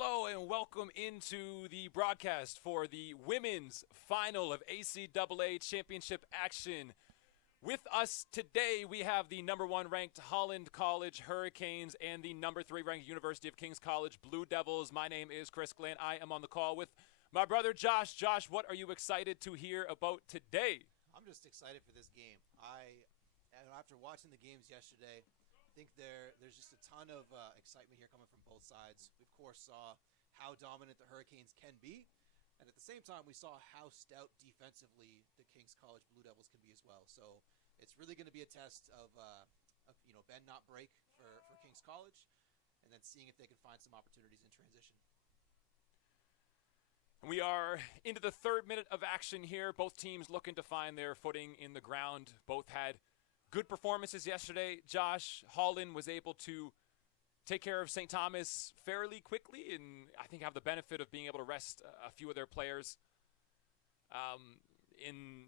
Hello and welcome into the broadcast for the women's final of ACAA championship action. With us today, we have the number 1 ranked Holland College Hurricanes and the number 3 ranked University of King's College Blue Devils. My name is Chris Glenn. I am on the call with my brother Josh. Josh, what are you excited to hear about today? I'm just excited for this game. After watching the games yesterday, I think there's just a ton of excitement here coming from both sides. We, of course, saw how dominant the Hurricanes can be, and at the same time, we saw how stout defensively the King's College Blue Devils can be as well. So it's really going to be a test of bend not break for King's College, and then seeing if they can find some opportunities in transition. We are into the third minute of action here. Both teams looking to find their footing in the ground. Both had good performances yesterday. Josh, Holland was able to take care of St. Thomas fairly quickly, and I think have the benefit of being able to rest a few of their players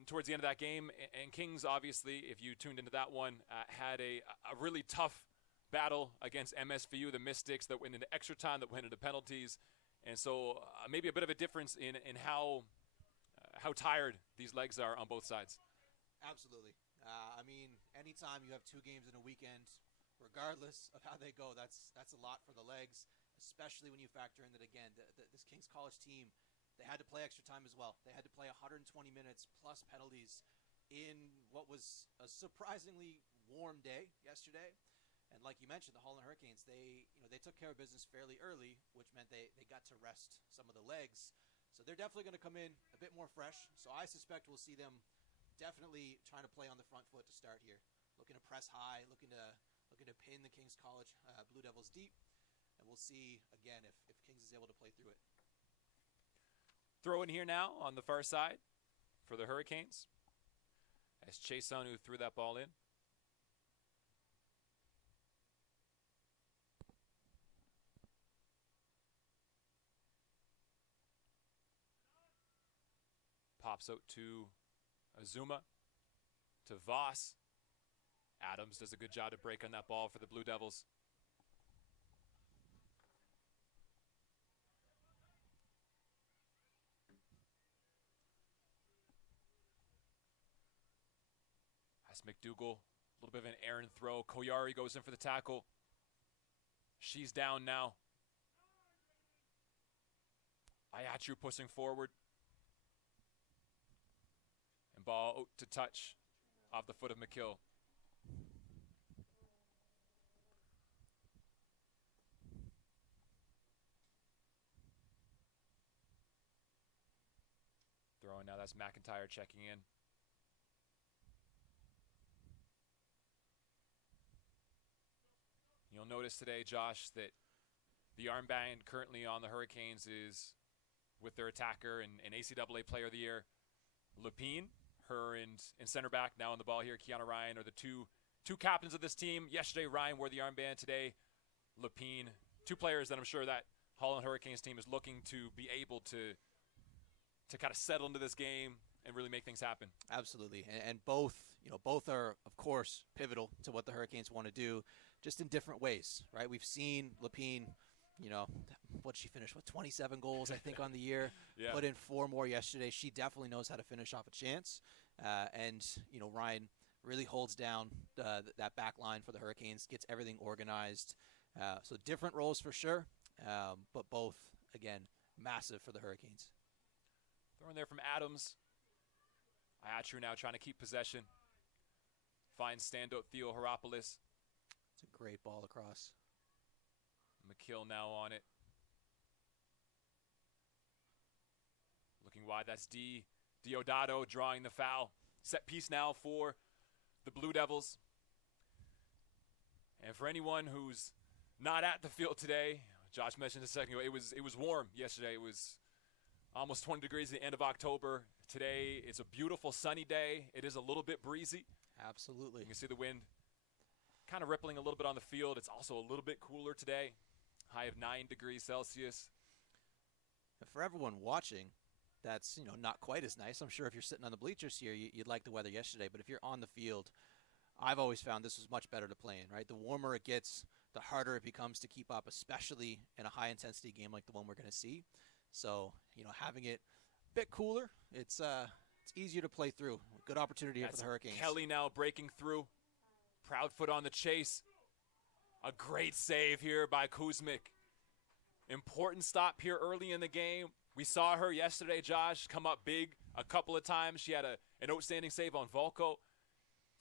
towards the end of that game. And Kings, obviously, if you tuned into that one, had a really tough battle against MSVU, the Mystics, that went into extra time, that went into penalties. And so maybe a bit of a difference in how tired these legs are on both sides. Absolutely. Anytime you have 2 games in a weekend, regardless of how they go, that's a lot for the legs, especially when you factor in that, again, this King's College team, they had to play extra time as well. They had to play 120 minutes plus penalties in what was a surprisingly warm day yesterday. And like you mentioned, the Holland Hurricanes, they took care of business fairly early, which meant they got to rest some of the legs. So they're definitely going to come in a bit more fresh. So I suspect we'll see them definitely trying to play on the front foot to start here, looking to press high, looking to pin the King's College Blue Devils deep, and we'll see again if Kings is able to play through it. Throw in here now on the far side for the Hurricanes, as Chason, who threw that ball in. Pops out to Azuma, to Voss. Adams does a good job to break on that ball for the Blue Devils. That's McDougall. A little bit of an errant throw. Koyari goes in for the tackle. She's down now. Ayachu pushing forward. And ball out to touch off the foot of McKill. Throwing now, that's McIntyre checking in. You'll notice today, Josh, that the armband currently on the Hurricanes is with their attacker and ACAA Player of the Year, Lepine. Her and center back now on the ball here, Kiana Ryan, are the two captains of this team. Yesterday, Ryan wore the armband. Today, Lepine. 2 players that I'm sure that Holland Hurricanes team is looking to be able to kind of settle into this game and really make things happen. Absolutely, and both are, of course, pivotal to what the Hurricanes want to do, just in different ways, right? We've seen Lepine, what she finished with 27 goals, I think, on the year. Yeah. Put in 4 more yesterday. She definitely knows how to finish off a chance. Ryan really holds down that back line for the Hurricanes, gets everything organized. So different roles for sure, but both, again, massive for the Hurricanes. Throwing there from Adams. Ayachu now trying to keep possession. Finds standout Theo Heropoulos. It's a great ball across. McKill now on it. Looking wide, that's Diodato drawing the foul. Set piece now for the Blue Devils. And for anyone who's not at the field today, Josh mentioned a second ago, it was warm yesterday. It was almost 20 degrees at the end of October. Today, it's a beautiful sunny day. It is a little bit breezy. Absolutely. You can see the wind kind of rippling a little bit on the field. It's also a little bit cooler today. High of 9 degrees Celsius. For everyone watching, that's not quite as nice. I'm sure if you're sitting on the bleachers here, you'd like the weather yesterday. But if you're on the field, I've always found this was much better to play in, right? The warmer it gets, the harder it becomes to keep up, especially in a high-intensity game like the one we're going to see. So, having it a bit cooler, it's easier to play through. Good opportunity here for the Hurricanes. Kelly now breaking through. Proudfoot on the chase. A great save here by Kuzmic. Important stop here early in the game. We saw her yesterday, Josh, come up big a couple of times. She had an outstanding save on Volko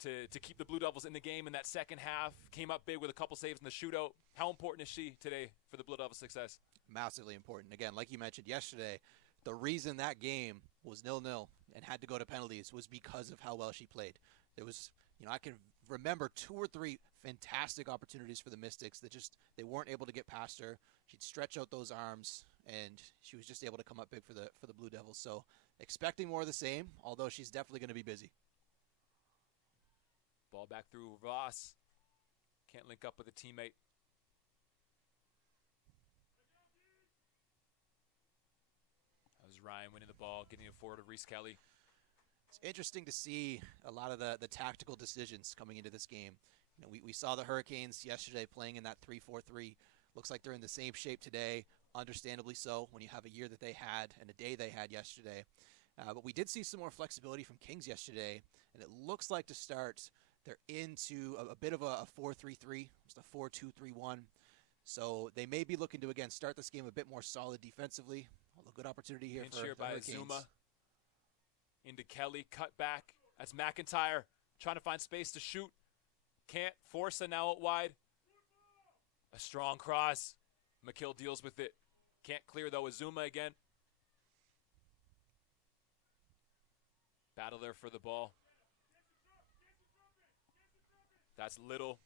to keep the Blue Devils in the game in that second half. Came up big with a couple saves in the shootout. How important is she today for the Blue Devils' success? Massively important. Again, like you mentioned yesterday, the reason that game was 0-0 and had to go to penalties was because of how well she played. There was, I can remember 2 or 3 fantastic opportunities for the Mystics that they weren't able to get past her. She'd stretch out those arms, and she was just able to come up big for the Blue Devils. So expecting more of the same, although she's definitely going to be busy. Ball back through Voss. Can't link up with a teammate. That was Ryan winning the ball, getting it forward to Reese Kelly. It's interesting to see a lot of the tactical decisions coming into this game. We saw the Hurricanes yesterday playing in that 3-4-3. Looks like they're in the same shape today, understandably so, when you have a year that they had and a day they had yesterday. But we did see some more flexibility from Kings yesterday, and it looks like to start, they're into a bit of a 4-3-3, just a 4-2-3-1. So they may be looking to, again, start this game a bit more solid defensively. Although good opportunity here for the by Hurricanes. Zuma. Into Kelly, cut back. That's McIntyre trying to find space to shoot. Can't. Force it now out wide. A strong cross. McKill deals with it. Can't clear though with Zuma again. Battle there for the ball. That's Little.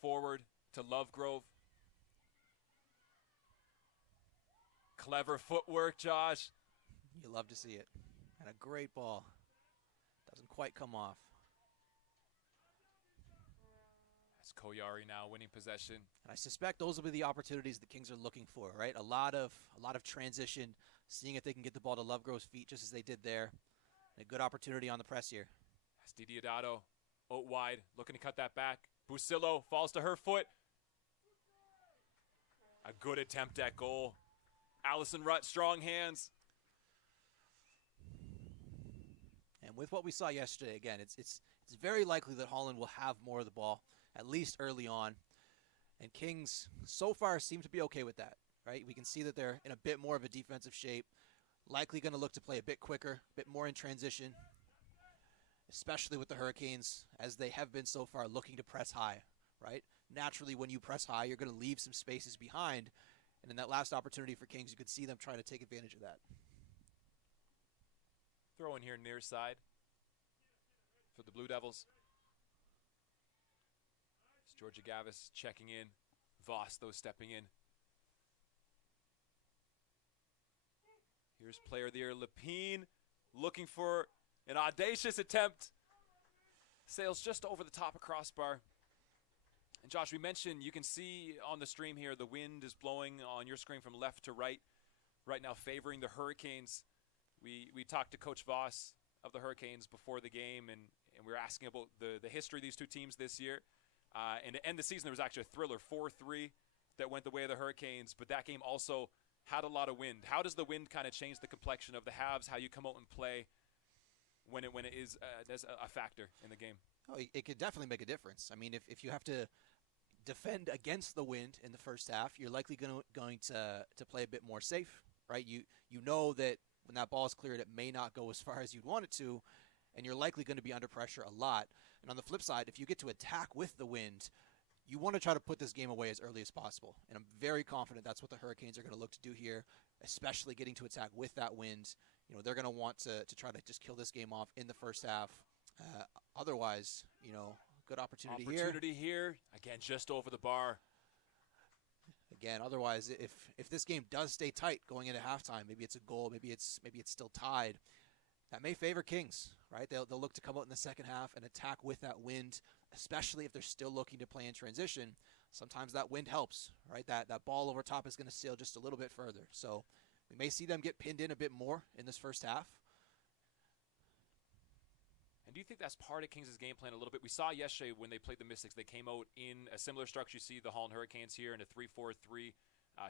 Forward to Lovegrove. Clever footwork, Josh. You love to see it. And a great ball. Doesn't quite come off. That's Koyari now winning possession. And I suspect those will be the opportunities the Kings are looking for, right? A lot of transition, seeing if they can get the ball to Lovegrove's feet just as they did there. And a good opportunity on the press here. That's Diodato out wide, looking to cut that back. Busillo falls to her foot. A good attempt at goal. Allison Rutt, strong hands. And with what we saw yesterday, again, it's very likely that Holland will have more of the ball, at least early on. And Kings, so far, seem to be okay with that, right? We can see that they're in a bit more of a defensive shape, likely going to look to play a bit quicker, a bit more in transition, especially with the Hurricanes, as they have been so far, looking to press high, right? Naturally, when you press high, you're going to leave some spaces behind. And in that last opportunity for Kings, you could see them trying to take advantage of that. Throw in here near side for the Blue Devils. It's Georgia Gavis checking in. Voss, though, stepping in. Here's player of the year, Lepine, looking for an audacious attempt. Sails just over the top of crossbar. And Josh, we mentioned, you can see on the stream here, the wind is blowing on your screen from left to right now favoring the Hurricanes. We talked to Coach Voss of the Hurricanes before the game, and we were asking about the history of these two teams this year. And to end the season, there was actually a thriller, 4-3, that went the way of the Hurricanes, but that game also had a lot of wind. How does the wind kind of change the complexion of the halves, how you come out and play when it is there's a factor in the game? Oh, it could definitely make a difference. I mean, if you have to defend against the wind in the first half, you're likely going to play a bit more safe, right? You know that when that ball is cleared, it may not go as far as you'd want it to, and you're likely going to be under pressure a lot. And on the flip side, if you get to attack with the wind, you want to try to put this game away as early as possible. And I'm very confident that's what the Hurricanes are going to look to do here, especially getting to attack with that wind. They're going to want to try to just kill this game off in the first half. Otherwise, good opportunity here. Again, just over the bar. Again, otherwise, if this game does stay tight going into halftime, maybe it's a goal, maybe it's still tied, that may favor Kings, right? They'll look to come out in the second half and attack with that wind, especially if they're still looking to play in transition. Sometimes that wind helps, right? That ball over top is going to sail just a little bit further. So we may see them get pinned in a bit more in this first half. And do you think that's part of Kings' game plan a little bit? We saw yesterday when they played the Mystics, they came out in a similar structure. You see the Holland Hurricanes here in a 3-4-3,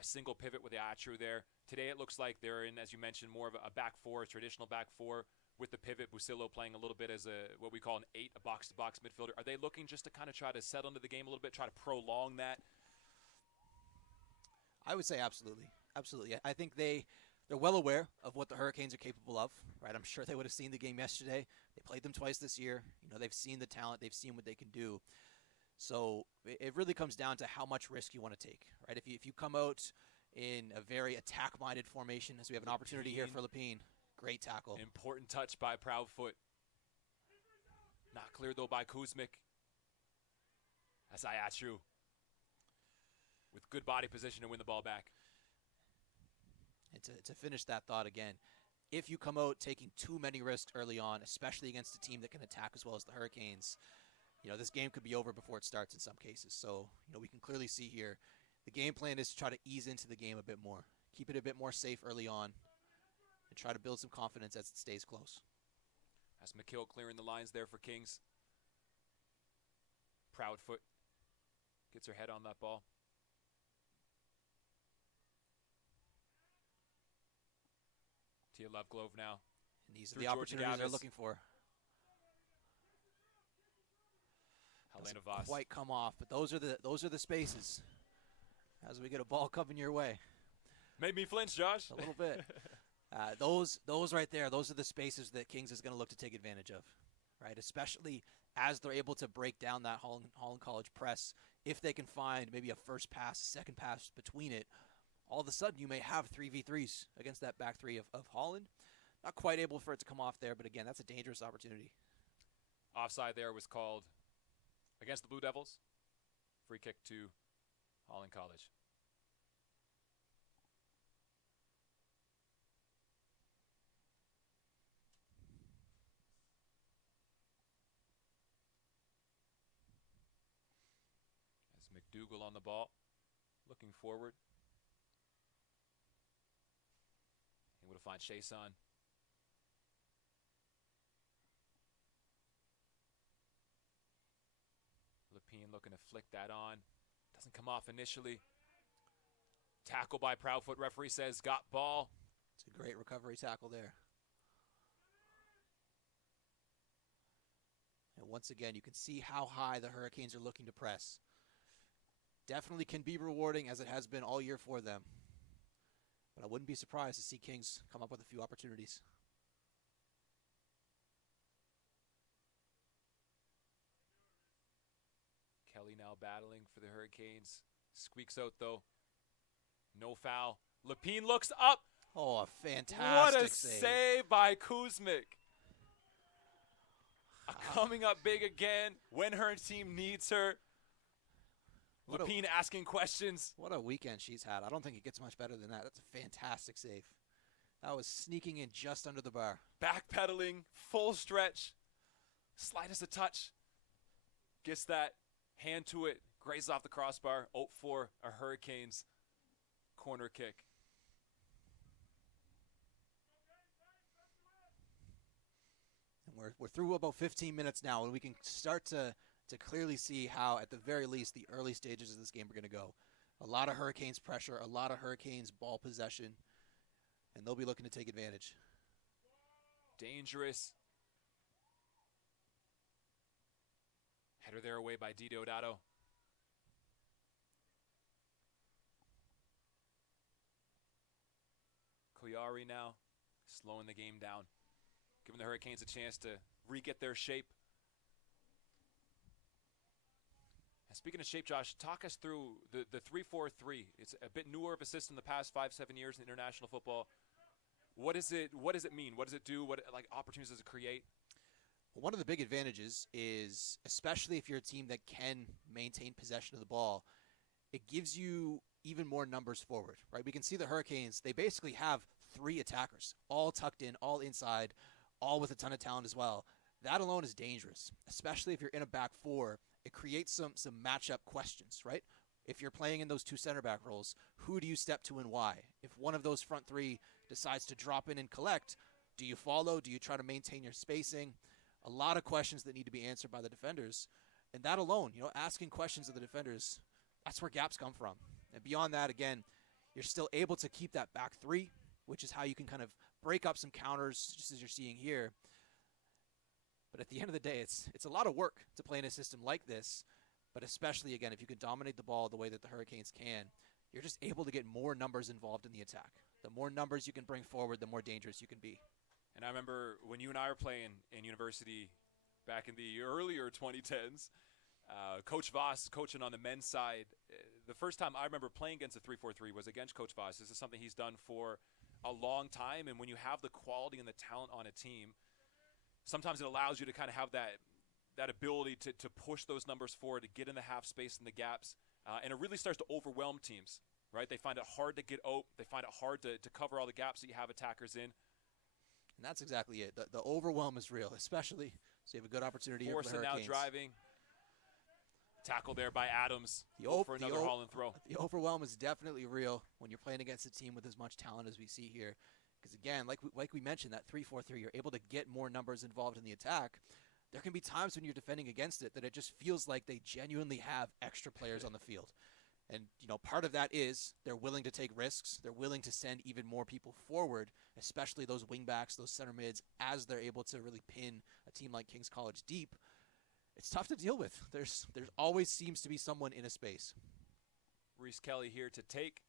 single pivot with the Atru there. Today it looks like they're in, as you mentioned, more of a back four, a traditional back four with the pivot. Busillo playing a little bit as what we call an 8, a box-to-box midfielder. Are they looking just to kind of try to settle into the game a little bit, try to prolong that? I would say absolutely. Absolutely. I think they're well aware of what the Hurricanes are capable of, right? I'm sure they would have seen the game yesterday. They played them twice this year. They've seen the talent. They've seen what they can do. So it really comes down to how much risk you want to take, right? If you come out in a very attack-minded formation, as we have an opportunity here for Lepine, great tackle. Important touch by Proudfoot. Not cleared, though, by Kuzmic. That's Ayatru with good body position to win the ball back. And to finish that thought again, if you come out taking too many risks early on, especially against a team that can attack as well as the Hurricanes, this game could be over before it starts in some cases. So, we can clearly see here the game plan is to try to ease into the game a bit more. Keep it a bit more safe early on and try to build some confidence as it stays close. That's McKill clearing the lines there for Kings. Proudfoot gets her head on that ball. Tia Loveglove now. And these are the opportunities they're looking for. Helena Voss. Quite come off, but those are the spaces as we get a ball coming your way. Made me flinch, Josh. A little bit. Those right there, those are the spaces that Kings is going to look to take advantage of, right? Especially as they're able to break down that Holland College press. If they can find maybe a first pass, second pass between it, all of a sudden you may have 3v3s against that back three of Holland. Not quite able for it to come off there, but again, that's a dangerous opportunity. Offside there was called against the Blue Devils. Free kick to Holland College. As McDougall on the ball, looking forward. Able to find Chason. Lepine looking to flick that on. Doesn't come off initially. Tackle by Proudfoot. Referee says got ball. It's a great recovery tackle there. And once again, you can see how high the Hurricanes are looking to press. Definitely can be rewarding as it has been all year for them. But I wouldn't be surprised to see Kings come up with a few opportunities. Kelly now battling for the Hurricanes. Squeaks out, though. No foul. Lepine looks up. Oh, a fantastic What a save by Kuzmic. Coming up big again when her team needs her. Lepine asking questions. What a weekend she's had. I don't think it gets much better than that. That's a fantastic save. That was sneaking in just under the bar. Backpedaling, full stretch. Slightest of touch. Gets that hand to it. Grazes off the crossbar. Out for a Hurricanes corner kick. And we're through about 15 minutes now, and we can start to clearly see how, at the very least, the early stages of this game are going to go. A lot of Hurricanes pressure, a lot of Hurricanes ball possession, and they'll be looking to take advantage. Dangerous. Header there away by Di Deodato. Koyari now slowing the game down, giving the Hurricanes a chance to re-get their shape. Speaking of shape, Josh, talk us through the 3-4-3. It's a bit newer of a system the past 5-7 years in international football. What does it mean? What does it do? What opportunities does it create? Well, one of the big advantages is, especially if you're a team that can maintain possession of the ball, it gives you even more numbers forward, right? We can see the Hurricanes, they basically have 3 attackers, all tucked in, all inside, all with a ton of talent as well. That alone is dangerous, especially if you're in a back four. It creates some matchup questions, right? If you're playing in those 2 center back roles, who do you step to and why? If one of those front 3 decides to drop in and collect, do you follow? Do you try to maintain your spacing? a lot of questions that need to be answered by the defenders. And that alone, asking questions of the defenders, that's where gaps come from. And beyond that, again, you're still able to keep that back three, which is how you can kind of break up some counters, just as you're seeing here. But at the end of the day, it's a lot of work to play in a system like this. But especially, again, if you can dominate the ball the way that the Hurricanes can, you're just able to get more numbers involved in the attack. The more numbers you can bring forward, the more dangerous you can be. And I remember when you and I were playing in university back in the earlier 2010s, Coach Voss coaching on the men's side. The first time I remember playing against a 3-4-3 was against Coach Voss. This is something he's done for a long time. And when you have the quality and the talent on a team, sometimes it allows you to kind of have that ability to push those numbers forward, to get in the half space and the gaps. And it really starts to overwhelm teams, right? They find it hard to get open. They find it hard to cover all the gaps that you have attackers in. And that's exactly it. The overwhelm is real, especially so you have a good opportunity here for the Hurricanes. Forza now driving. Tackle there by Adams for another Holland throw. The overwhelm is definitely real when you're playing against a team with as much talent as we see here. Because again, like we mentioned, that 3-4-3, you're able to get more numbers involved in the attack. There can be times when you're defending against it that it just feels like they genuinely have extra players on the field. And, part of that is they're willing to take risks. They're willing to send even more people forward, especially those wingbacks, those center mids, as they're able to really pin a team like King's College deep. It's tough to deal with. There's always seems to be someone in a space. Reese Kelly here to take.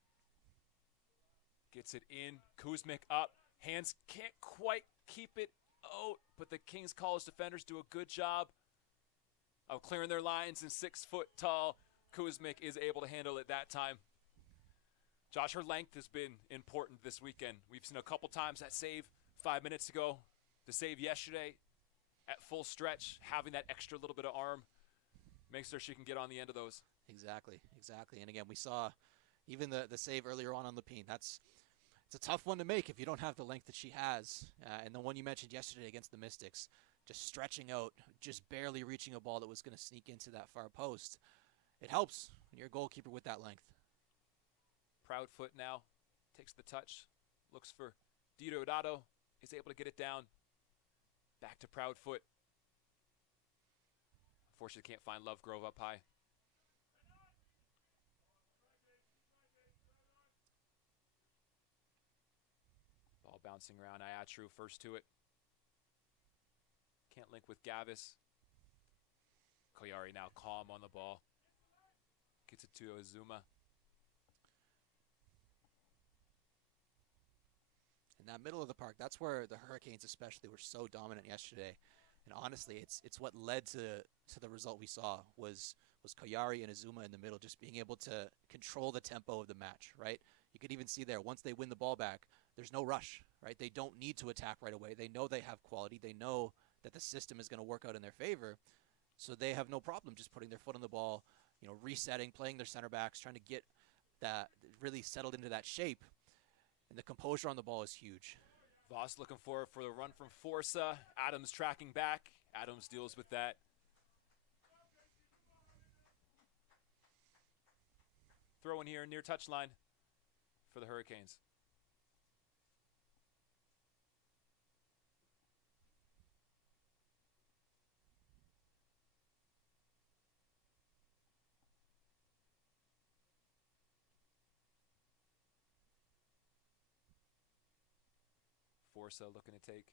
Gets it in. Kuzmic up. Hands can't quite keep it out, but the King's College defenders do a good job of clearing their lines, and 6 foot tall Kuzmic is able to handle it that time. Josh, her length has been important this weekend. We've seen a couple times that save 5 minutes ago, the save yesterday at full stretch, having that extra little bit of arm makes sure she can get on the end of those. Exactly. And again, we saw even the save earlier on Lepine. It's a tough one to make if you don't have the length that she has. And the one you mentioned yesterday against the Mystics, just stretching out, just barely reaching a ball that was going to sneak into that far post. It helps when you're a goalkeeper with that length. Proudfoot now takes the touch, looks for Diodato, is able to get it down. Back to Proudfoot. Unfortunately, can't find Lovegrove up high. Ball bouncing around. Ayatru first to it. Can't link with Gavis. Koyari now calm on the ball. Gets it to Azuma. In that middle of the park, that's where the Hurricanes especially were so dominant yesterday. And honestly, it's what led to the result we saw was Koyari and Azuma in the middle, just being able to control the tempo of the match, right? You could even see there, once they win the ball back, there's no rush, right? They don't need to attack right away. They know they have quality. They know that the system is going to work out in their favor. So they have no problem just putting their foot on the ball, resetting, playing their center backs, trying to get that really settled into that shape. And the composure on the ball is huge. Voss looking for the run from Forza. Adams tracking back. Adams deals with that. Throw in here near touchline for the Hurricanes. Forza looking to take.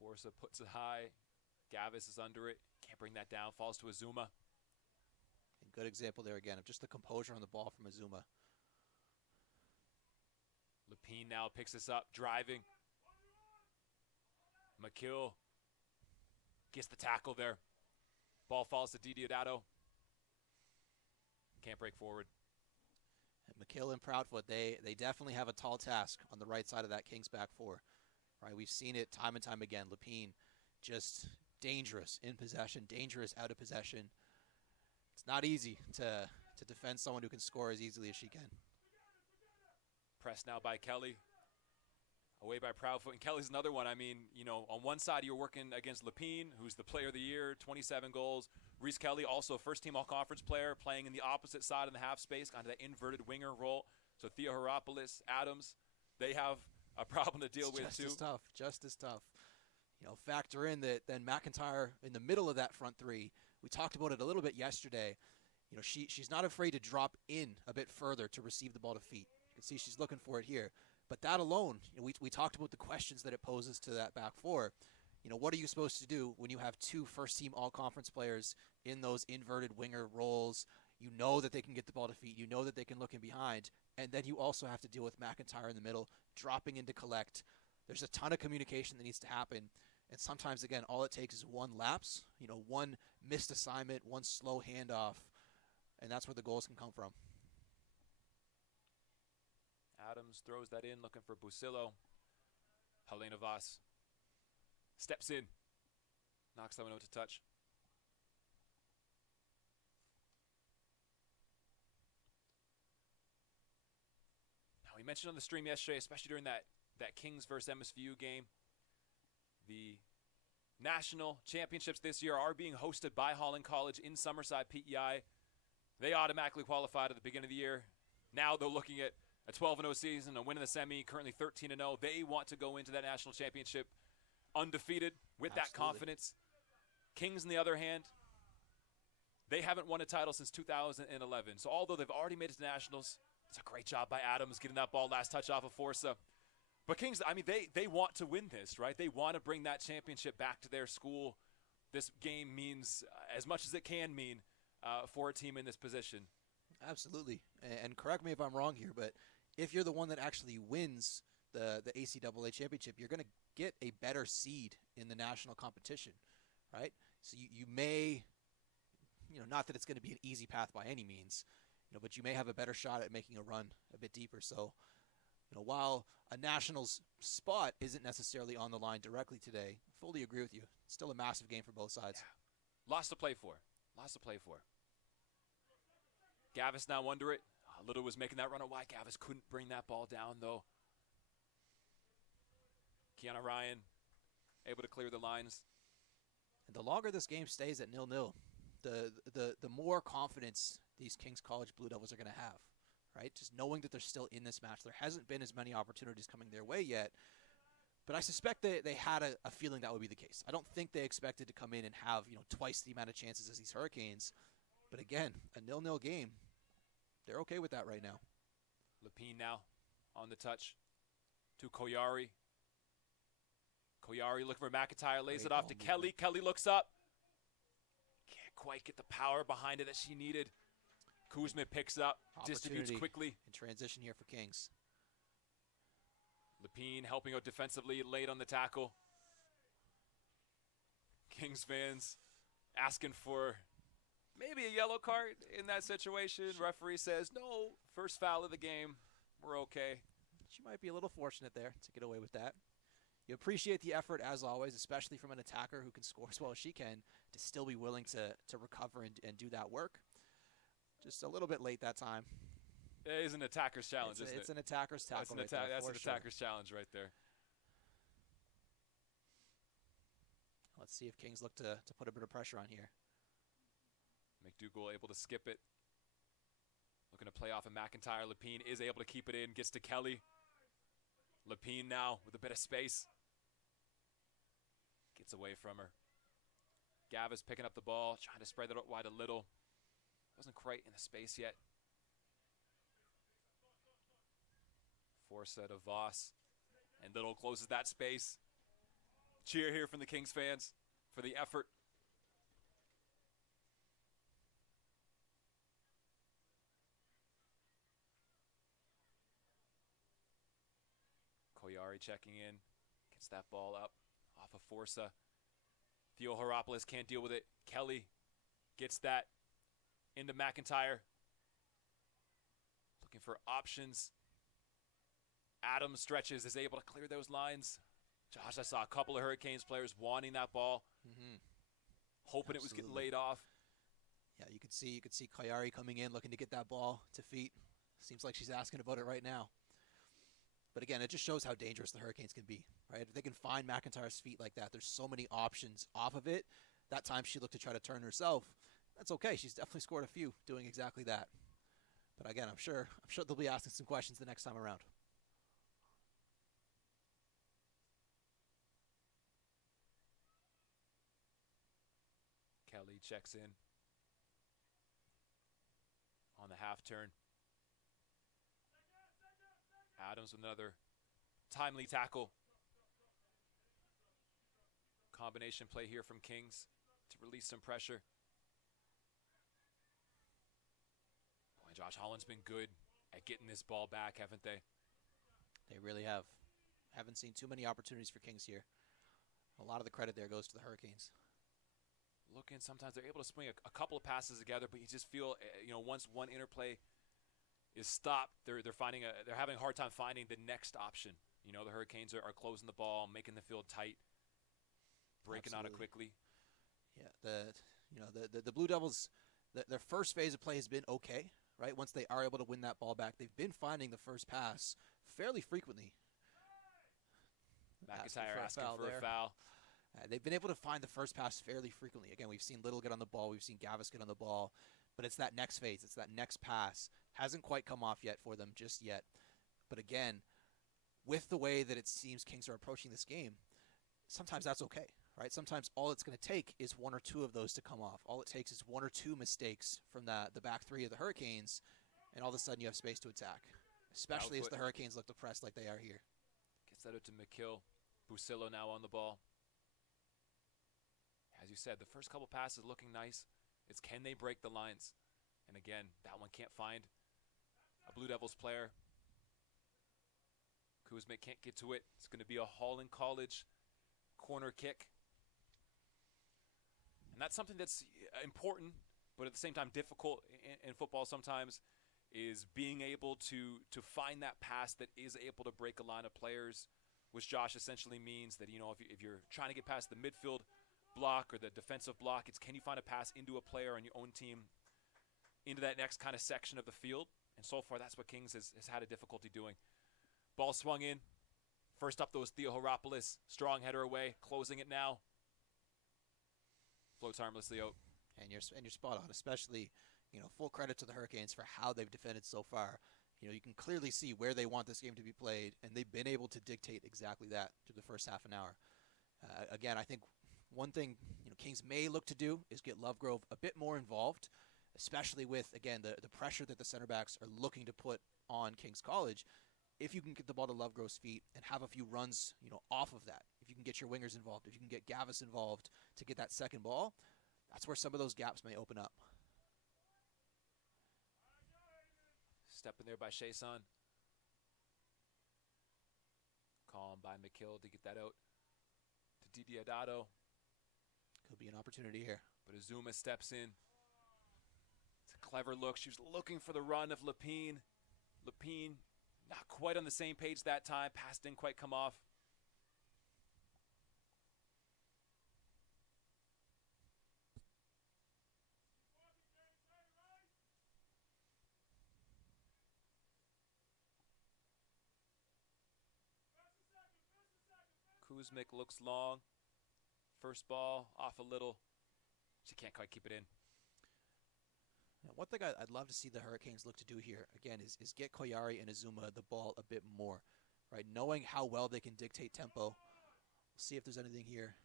Forza puts it high. Gavis is under it. Can't bring that down. Falls to Azuma. And good example there again of just the composure on the ball from Azuma. Lepine now picks this up, driving. McKill gets the tackle there. Ball falls to Diodato. Can't break forward. And McKill and Proudfoot, they definitely have a tall task on the right side of that Kings back four. Right, we've seen it time and time again. Lepine just dangerous in possession, dangerous out of possession. It's not easy to defend someone who can score as easily as she can. Pressed now by Kelly. Away by Proudfoot. And Kelly's another one. I mean, on one side you're working against Lepine, who's the player of the year, 27 goals. Reese Kelly, also a first-team all-conference player, playing in the opposite side in the half space, kind of that inverted winger role. So Theo Hierapolis, Adams, they have a problem to deal with too. Just as tough. Factor in that then McIntyre in the middle of that front three. We talked about it a little bit yesterday. She's not afraid to drop in a bit further to receive the ball to feet. You can see she's looking for it here. But that alone, we talked about the questions that it poses to that back four. What are you supposed to do when you have two first-team all-conference players in those inverted winger roles? You know that they can get the ball to feet. You know that they can look in behind. And then you also have to deal with McIntyre in the middle, dropping in to collect. There's a ton of communication that needs to happen. And sometimes, again, all it takes is one lapse, one missed assignment, one slow handoff, and that's where the goals can come from. Adams throws that in, looking for Busillo. Helena Voss steps in, knocks someone out to touch. Now, we mentioned on the stream yesterday, especially during that Kings versus MSVU game, the national championships this year are being hosted by Holland College in Summerside PEI. They automatically qualified at the beginning of the year. Now they're looking at a 12-0 season, a win in the semi, currently 13-0. They want to go into that national championship undefeated with that confidence. Kings, on the other hand, they haven't won a title since 2011. So although they've already made it to nationals, it's a great job by Adams getting that ball last touch off of Forza. But Kings, they want to win this, right? They want to bring that championship back to their school. This game means as much as it can mean for a team in this position. Absolutely. And correct me if I'm wrong here, but if you're the one that actually wins the ACAA championship, you're going to get a better seed in the national competition, right? So you may, not that it's going to be an easy path by any means, but you may have a better shot at making a run a bit deeper. So, while a nationals spot isn't necessarily on the line directly today, I fully agree with you. It's still a massive game for both sides. Yeah. Lots to play for. Gavis now under it. Little was making that run wide. Gavis couldn't bring that ball down, though. Kiana Ryan able to clear the lines. And the longer this game stays at 0-0, the more confidence these Kings College Blue Devils are going to have, right? Just knowing that they're still in this match. There hasn't been as many opportunities coming their way yet, but I suspect they had a feeling that would be the case. I don't think they expected to come in and have twice the amount of chances as these Hurricanes. But again, a 0-0 game, they're okay with that right now. Lepine now on the touch to Koyari. Koyari looking for McIntyre, lays it off to Kelly. Kelly looks up. Can't quite get the power behind it that she needed. Kuzma picks up, distributes quickly. In transition here for Kings. Lepine helping out defensively, late on the tackle. Kings fans asking for maybe a yellow card in that situation. Referee says, no, first foul of the game. We're okay. She might be a little fortunate there to get away with that. You appreciate the effort, as always, especially from an attacker who can score as well as she can, to still be willing to recover and do that work. Just a little bit late that time. It is an attacker's challenge, isn't it? It's an attacker's tackle. That's an attacker's challenge right there. Let's see if Kings look to put a bit of pressure on here. McDougall able to skip it. Looking to play off of McIntyre. Lepine is able to keep it in. Gets to Kelly. Lepine now with a bit of space. Gets away from her. Gavis picking up the ball. Trying to spread it out wide a little. Wasn't quite in the space yet. Forza to Voss. And Little closes that space. Cheer here from the Kings fans for the effort. Koyari checking in. Gets that ball up off of Forza. Theo Hierapolis can't deal with it. Kelly gets that into McIntyre. Looking for options. Adams stretches, is able to clear those lines. Josh, I saw a couple of Hurricanes players wanting that ball. Hoping it was getting laid off. Yeah, you could see Koyari coming in, looking to get that ball to feet. Seems like she's asking about it right now. But again, it just shows how dangerous the Hurricanes can be, right? If they can find McIntyre's feet like that, there's so many options off of it. That time she looked to try to turn herself. That's okay. She's definitely scored a few doing exactly that. But again, I'm sure they'll be asking some questions the next time around. Kelly checks in on the half turn. Adams with another timely tackle. Combination play here from Kings to release some pressure. Boy, Josh Holland's been good at getting this ball back, haven't they? They really have. Haven't seen too many opportunities for Kings here. A lot of the credit there goes to the Hurricanes. Looking, sometimes they're able to swing a couple of passes together, but you just feel, once one interplay is stopped, they're having a hard time finding the next option. The Hurricanes are closing the ball, making the field tight, breaking out of quickly. Yeah, the Blue Devils, their first phase of play has been okay, right? Once they are able to win that ball back, they've been finding the first pass fairly frequently. McIntyre asking for a foul. They've been able to find the first pass fairly frequently. Again, we've seen Little get on the ball. We've seen Gavis get on the ball. But it's that next phase. It's that next pass. Hasn't quite come off yet for them just yet. But again, with the way that it seems Kings are approaching this game, sometimes that's okay, right? Sometimes all it's going to take is one or two of those to come off. All it takes is one or two mistakes from the back three of the Hurricanes, and all of a sudden you have space to attack, especially as the Hurricanes look depressed like they are here. Gets that out to McKill. Busillo now on the ball. As you said, the first couple passes looking nice. It's can they break the lines? And again, that one can't find a Blue Devils player. Kuzmic can't get to it. It's going to be a Holland College corner kick. And that's something that's important, but at the same time difficult in football sometimes, is being able to find that pass that is able to break a line of players, which Josh essentially means that, if you're trying to get past the midfield block or the defensive block, it's can you find a pass into a player on your own team into that next kind of section of the field. And so far, that's what Kings has had a difficulty doing. Ball swung in. First up, was Theo Horopoulos. Strong header away. Closing it now. Floats harmlessly out. And you're spot on, especially, full credit to the Hurricanes for how they've defended so far. You can clearly see where they want this game to be played, and they've been able to dictate exactly that through the first half an hour. Again, I think one thing Kings may look to do is get Lovegrove a bit more involved, especially with, again, the pressure that the center backs are looking to put on Kings College. If you can get the ball to Lovegrove's feet and have a few runs, off of that, if you can get your wingers involved, if you can get Gavis involved to get that second ball, that's where some of those gaps may open up. Step in there by Chason. Calm by McKill to get that out to Didiadato. Could be an opportunity here. But Azuma steps in. It's a clever look. She was looking for the run of Lapine. Lapine not quite on the same page that time. Pass didn't quite come off. Kuzmic looks long. First ball off a little. She can't quite keep it in. Now, one thing I'd love to see the Hurricanes look to do here, again, is get Koyari and Azuma the ball a bit more, right? Knowing how well they can dictate tempo. We'll see if there's anything here.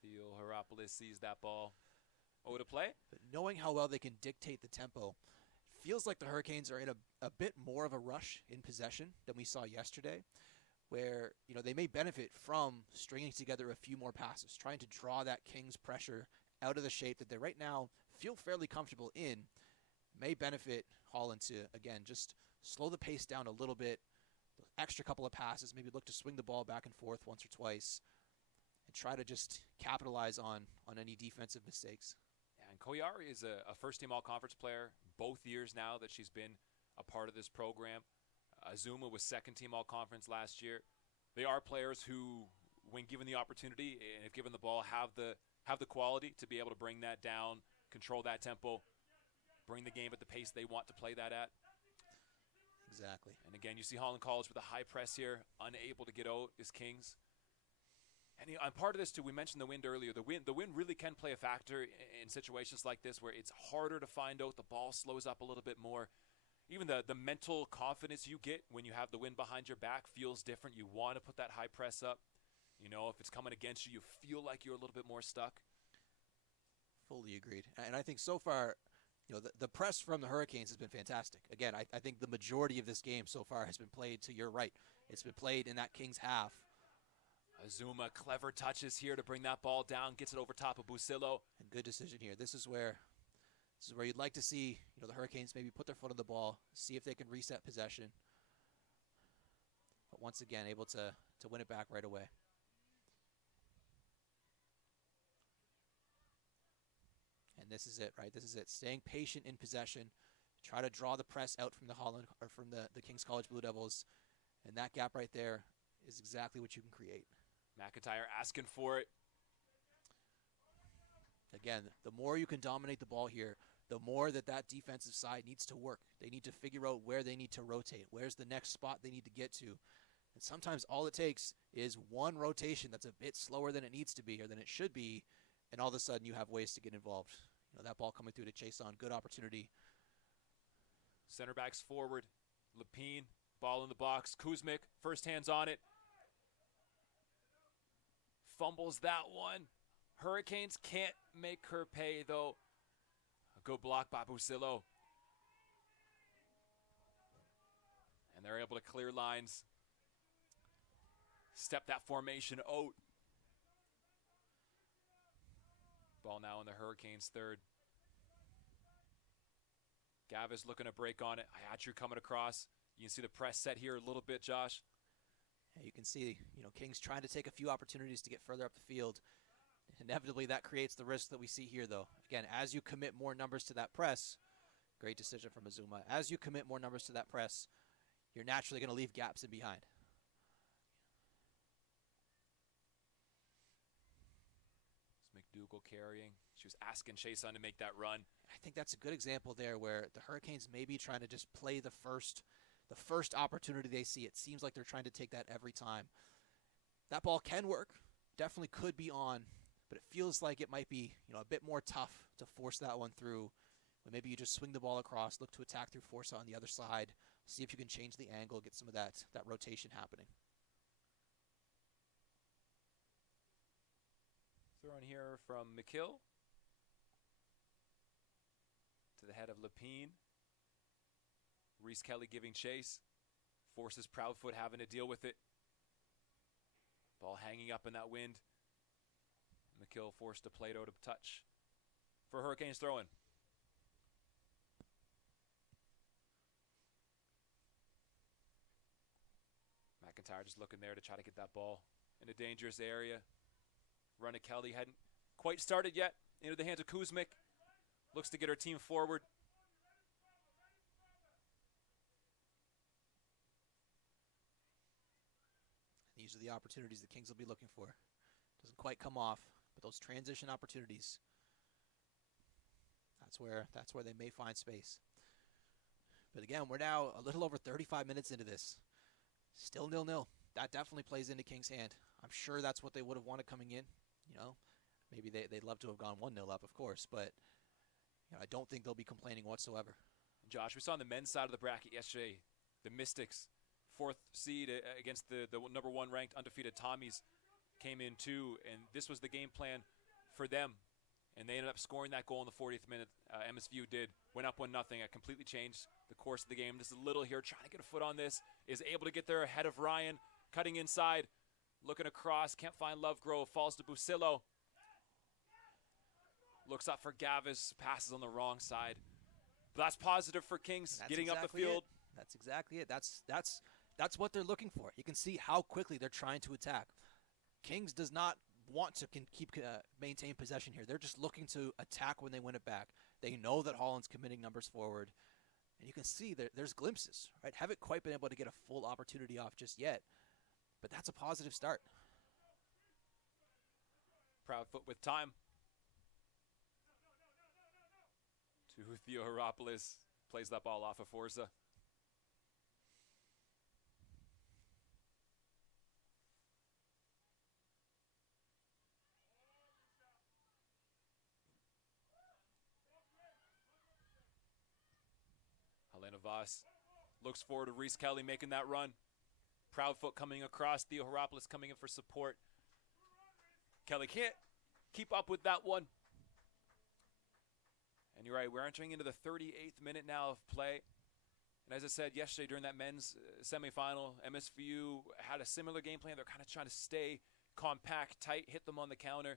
Theo Horopoulos sees that ball. Oh, to play? But knowing how well they can dictate the tempo, feels like the Hurricanes are in a bit more of a rush in possession than we saw yesterday, where they may benefit from stringing together a few more passes, trying to draw that Kings pressure out of the shape that they right now feel fairly comfortable in. May benefit Holland to, again, just slow the pace down a little bit, extra couple of passes, maybe look to swing the ball back and forth once or twice, and try to just capitalize on any defensive mistakes. And Koyari is a first-team all-conference player both years now that she's been a part of this program. Azuma was second-team all-conference last year. They are players who, when given the opportunity and if given the ball, have the quality to be able to bring that down, control that tempo, bring the game at the pace they want to play that at. Exactly. And again, you see Holland College with a high press here, unable to get out is Kings. And part of this too, we mentioned the wind earlier. The wind really can play a factor in situations like this where it's harder to find out. The ball slows up a little bit more. Even the mental confidence you get when you have the wind behind your back feels different. You want to put that high press up. You know, if it's coming against you, you feel like you're a little bit more stuck. Fully agreed. And I think so far, you know, the press from the Hurricanes has been fantastic. Again, I think the majority of this game so far has been played to your right. It's been played in that Kings half. Azuma, clever touches here to bring that ball down, gets it over top of Busillo. And good decision here. This is where you'd like to see, you know, the Hurricanes maybe put their foot on the ball, see if they can reset possession. But once again, able to win it back right away. And this is it, right? This is it. Staying patient in possession. Try to draw the press out from the Holland or from the Kings College Blue Devils. And that gap right there is exactly what you can create. McIntyre asking for it. Again, the more you can dominate the ball here, the more that defensive side needs to work. They need to figure out where they need to rotate. Where's the next spot they need to get to? And sometimes all it takes is one rotation that's a bit slower than it needs to be or than it should be, and all of a sudden you have ways to get involved. You know, that ball coming through to chase on. Good opportunity. Center backs forward. Lepine, ball in the box. Kuzmic, first hands on it. Fumbles that one. Hurricanes can't make her pay, though. A good block by Busillo. And they're able to clear lines. Step that formation out. Ball now in the Hurricanes' third. Gavis looking to break on it. Hayatru coming across. You can see the press set here a little bit, Josh. Yeah, you can see, you know, Kings trying to take a few opportunities to get further up the field. Inevitably, that creates the risk that we see here, though. Again, as you commit more numbers to that press, great decision from Azuma. As you commit more numbers to that press, you're naturally going to leave gaps in behind. McDougall carrying. She was asking Chason to make that run. I think that's a good example there where the Hurricanes may be trying to just play the first opportunity they see. It seems like they're trying to take that every time. That ball can work. Definitely could be on, but it feels like it might be, you know, a bit more tough to force that one through. But maybe you just swing the ball across, look to attack through Forza on the other side, see if you can change the angle, get some of that rotation happening. Throw in here from McKill to the head of Lepine. Reese Kelly giving chase. Forces Proudfoot having to deal with it. Ball hanging up in that wind. McKill forced to play it out of touch for Hurricanes throw-in. McIntyre just looking there to try to get that ball in a dangerous area. Run to Kelly hadn't quite started yet. Into the hands of Kuzmic. Looks to get her team forward. These are the opportunities the Kings will be looking for. Doesn't quite come off, but those transition opportunities, that's where they may find space. But again, we're now a little over 35 minutes into this. Still 0-0. That definitely plays into Kings' hand. I'm sure that's what they would have wanted coming in. You know, maybe they'd love to have gone 1-0 up, of course, but you know, I don't think they'll be complaining whatsoever. Josh, we saw on the men's side of the bracket yesterday, the Mystics, 4th seed against the number 1 ranked undefeated Tommies, came in too, and this was the game plan for them. And they ended up scoring that goal in the 40th minute. MSVU did. Went up 1-0. It completely changed the course of the game. Just a little here, trying to get a foot on this. Is able to get there ahead of Ryan. Cutting inside. Looking across. Can't find Lovegrove. Falls to Busillo. Looks up for Gavis. Passes on the wrong side. But that's positive for Kings. That's getting exactly up the field. That's exactly it. That's what they're looking for. You can see how quickly they're trying to attack. Kings does not want to maintain possession here. They're just looking to attack when they win it back. They know that Holland's committing numbers forward. And you can see there's glimpses, right? Haven't quite been able to get a full opportunity off just yet. But that's a positive start. Proudfoot with time. To Theo Heropoulos. Plays that ball off of Forza. Voss looks forward to Reese Kelly making that run. Proudfoot coming across. Theo Heropoulos coming in for support. Kelly can't keep up with that one. And you're right, we're entering into the 38th minute now of play. And as I said yesterday during that men's semifinal, MSVU had a similar game plan. They're kind of trying to stay compact, tight, hit them on the counter.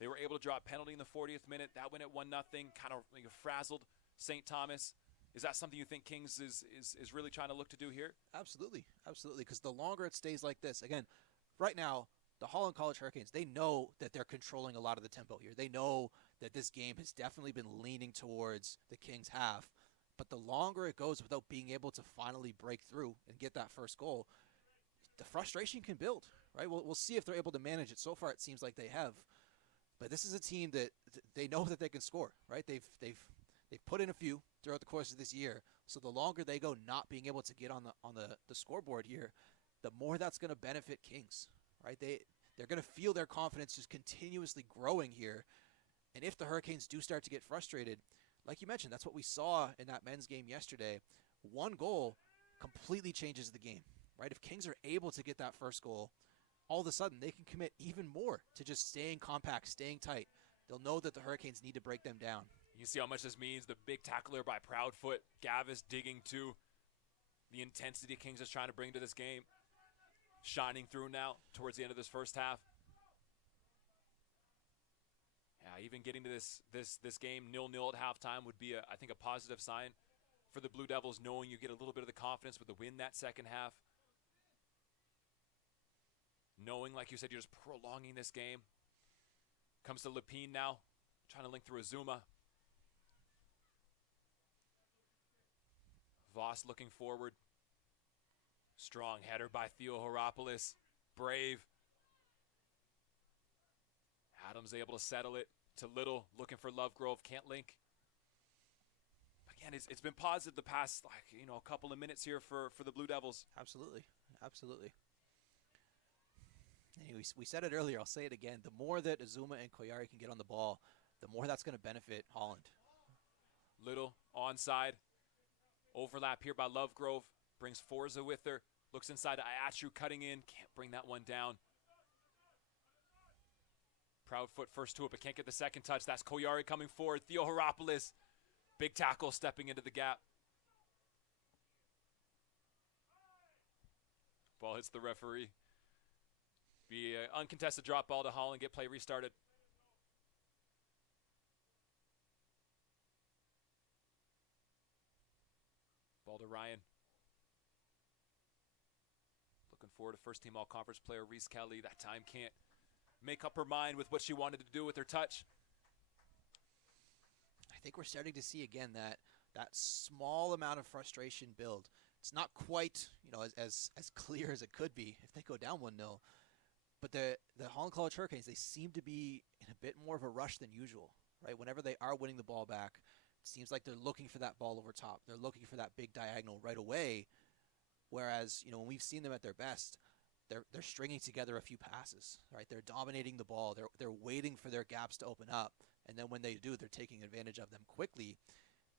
They were able to draw a penalty in the 40th minute. That went at 1-0, kind of frazzled St. Thomas. Is that something you think Kings is really trying to look to do here? Absolutely, absolutely, because the longer it stays like this, again, right now, the Holland College Hurricanes, they know that they're controlling a lot of the tempo here. They know that this game has definitely been leaning towards the Kings' half. But the longer it goes without being able to finally break through and get that first goal, the frustration can build, right? We'll see if they're able to manage it. So far, it seems like they have. But this is a team that they know that they can score, right? They've put in a few throughout the course of this year. So the longer they go not being able to get on the scoreboard here, the more that's going to benefit Kings, right? They're going to feel their confidence just continuously growing here. And if the Hurricanes do start to get frustrated, like you mentioned, that's what we saw in that men's game yesterday. One goal completely changes the game, right? If Kings are able to get that first goal, all of a sudden they can commit even more to just staying compact, staying tight. They'll know that the Hurricanes need to break them down. You see how much this means. The big tackler by Proudfoot, Gavis digging too. The intensity Kings is trying to bring to this game, shining through now towards the end of this first half. Yeah, even getting to this game 0-0 at halftime would be, I think, a positive sign for the Blue Devils, knowing you get a little bit of the confidence with the win that second half. Knowing, like you said, you're just prolonging this game. Comes to Lepine now, trying to link through Azuma. Voss looking forward. Strong header by Theo Heropoulos. Brave. Adams able to settle it to Little, looking for Lovegrove, can't link. But again, it's been positive the past, a couple of minutes here for the Blue Devils. Absolutely, absolutely. And we said it earlier, I'll say it again. The more that Azuma and Koyari can get on the ball, the more that's going to benefit Holland. Little onside. Overlap here by Lovegrove. Brings Forza with her. Looks inside to Ayachu, cutting in. Can't bring that one down. Proudfoot first to it, but can't get the second touch. That's Koyari coming forward. Theo Heropoulos. Big tackle stepping into the gap. Ball hits the referee. Be an uncontested drop ball to Holland. Get play restarted. Ball to Ryan. Looking forward to first team all-conference player Reese Kelly. That time can't make up her mind with what she wanted to do with her touch. I think we're starting to see again that small amount of frustration build. It's not quite as clear as it could be if they go down 1-0. But the Holland College Hurricanes, they seem to be in a bit more of a rush than usual, right? Whenever they are winning the ball back, it seems like they're looking for that ball over top. They're looking for that big diagonal right away. Whereas, when we've seen them at their best, they're stringing together a few passes, right? They're dominating the ball. They're waiting for their gaps to open up, and then when they do, they're taking advantage of them quickly.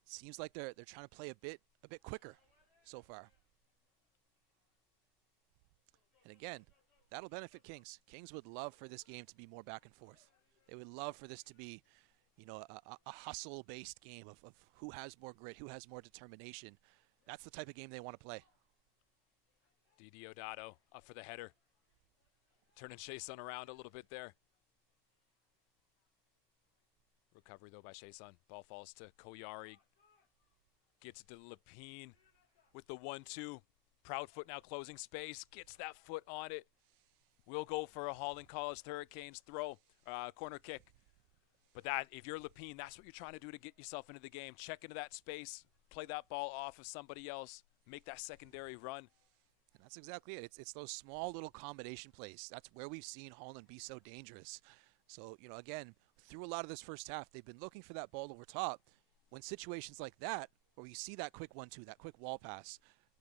It seems like they're trying to play a bit quicker so far. And again, that'll benefit Kings. Kings would love for this game to be more back and forth. They would love for this to be, a hustle-based game of who has more grit, who has more determination. That's the type of game they want to play. Diodato up for the header. Turning Chason around a little bit there. Recovery, though, by Chason. Ball falls to Koyari. Gets it to Lepine with the 1-2. Proudfoot now closing space. Gets that foot on it. Will go for a Holland College Hurricanes throw, corner kick. But if you're Lepine, that's what you're trying to do to get yourself into the game. Check into that space, play that ball off of somebody else, make that secondary run. And that's exactly it. It's those small little combination plays. That's where we've seen Holland be so dangerous. So, again, through a lot of this first half, they've been looking for that ball over top. When situations like that, where you see that quick 1-2, that quick wall pass,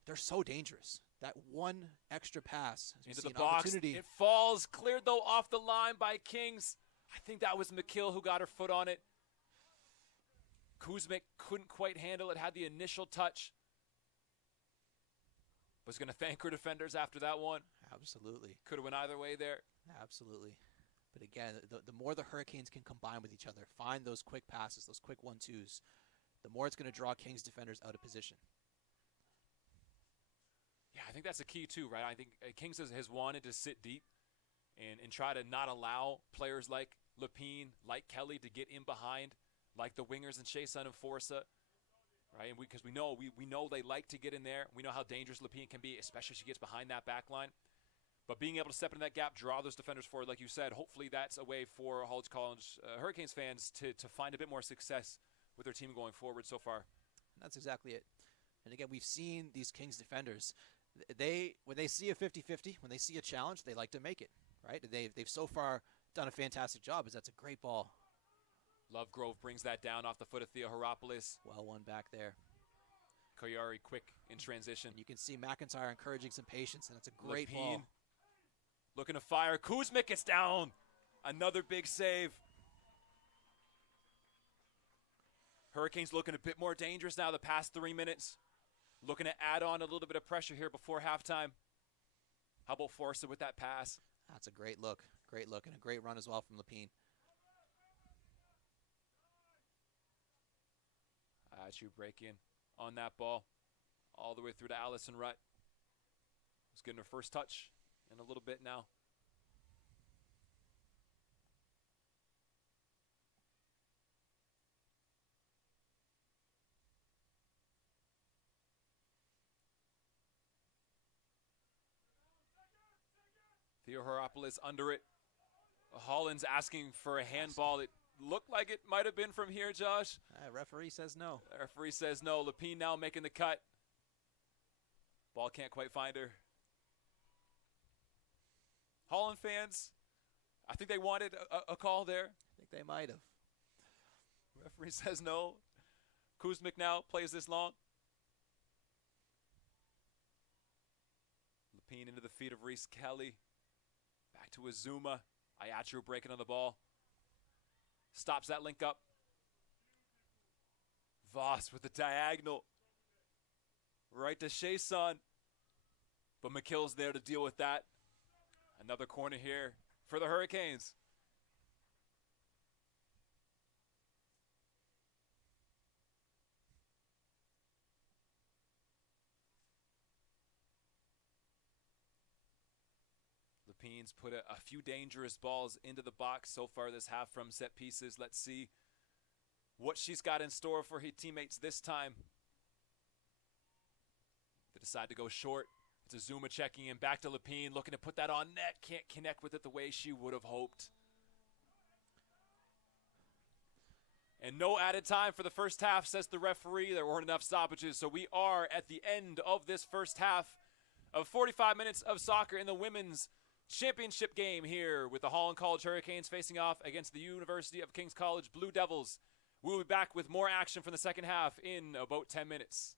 they're so dangerous. That one extra pass into the box. It falls, cleared though off the line by Kings. I think that was McKill who got her foot on it. Kuzmic couldn't quite handle it, had the initial touch. Was going to thank her defenders after that one. Absolutely. Could have went either way there. Absolutely. But again, the more the Hurricanes can combine with each other, find those quick passes, those quick 1-2s, the more it's going to draw Kings defenders out of position. Yeah, I think that's a key too, right? I think Kings has wanted to sit deep and try to not allow players like Lepine, like Kelly to get in behind, like the wingers and Chason and Forza, right? And because we know they like to get in there. We know how dangerous Lepine can be, especially if she gets behind that back line. But being able to step into that gap, draw those defenders forward, like you said, hopefully that's a way for Holland College Hurricanes fans to find a bit more success with their team going forward so far. That's exactly it. And again, we've seen these Kings defenders. When they see a 50-50, when they see a challenge, they like to make it, right? They've so far done a fantastic job, as that's a great ball. Lovegrove brings that down off the foot of Theo Heropoulos. Well won back there. Koyari quick in transition. And you can see McIntyre encouraging some patience, and it's a great ball. Looking to fire. Kuzmic gets down. Another big save. Hurricanes looking a bit more dangerous now the past 3 minutes. Looking to add on a little bit of pressure here before halftime. How about Forza with that pass? That's a great look. Great look, and a great run as well from Lepine. Achu break in on that ball. All the way through to Allison Rutt. Was getting her first touch in a little bit now. Theo Heropoulos under it. Holland's asking for a handball. It looked like it might have been from here, Josh. Referee says no. The referee says no. Lepine now making the cut. Ball can't quite find her. Holland fans, I think they wanted a call there. I think they might have. Referee says no. Kuzmic now plays this long. Lepine into the feet of Reese Kelly. Back to Azuma. Ayachu breaking on the ball. Stops that link up. Voss with the diagonal. Right to Chason. But McKill's there to deal with that. Another corner here for the Hurricanes. Lepine's put a few dangerous balls into the box so far this half from set pieces. Let's see what she's got in store for her teammates this time. They decide to go short. It's Azuma checking in, back to Lepine, looking to put that on net. Can't connect with it the way she would have hoped. And no added time for the first half, says the referee. There weren't enough stoppages, so we are at the end of this first half of 45 minutes of soccer in the women's championship game here with the Holland College Hurricanes facing off against the University of King's College Blue Devils. We'll be back with more action from the second half in about 10 minutes.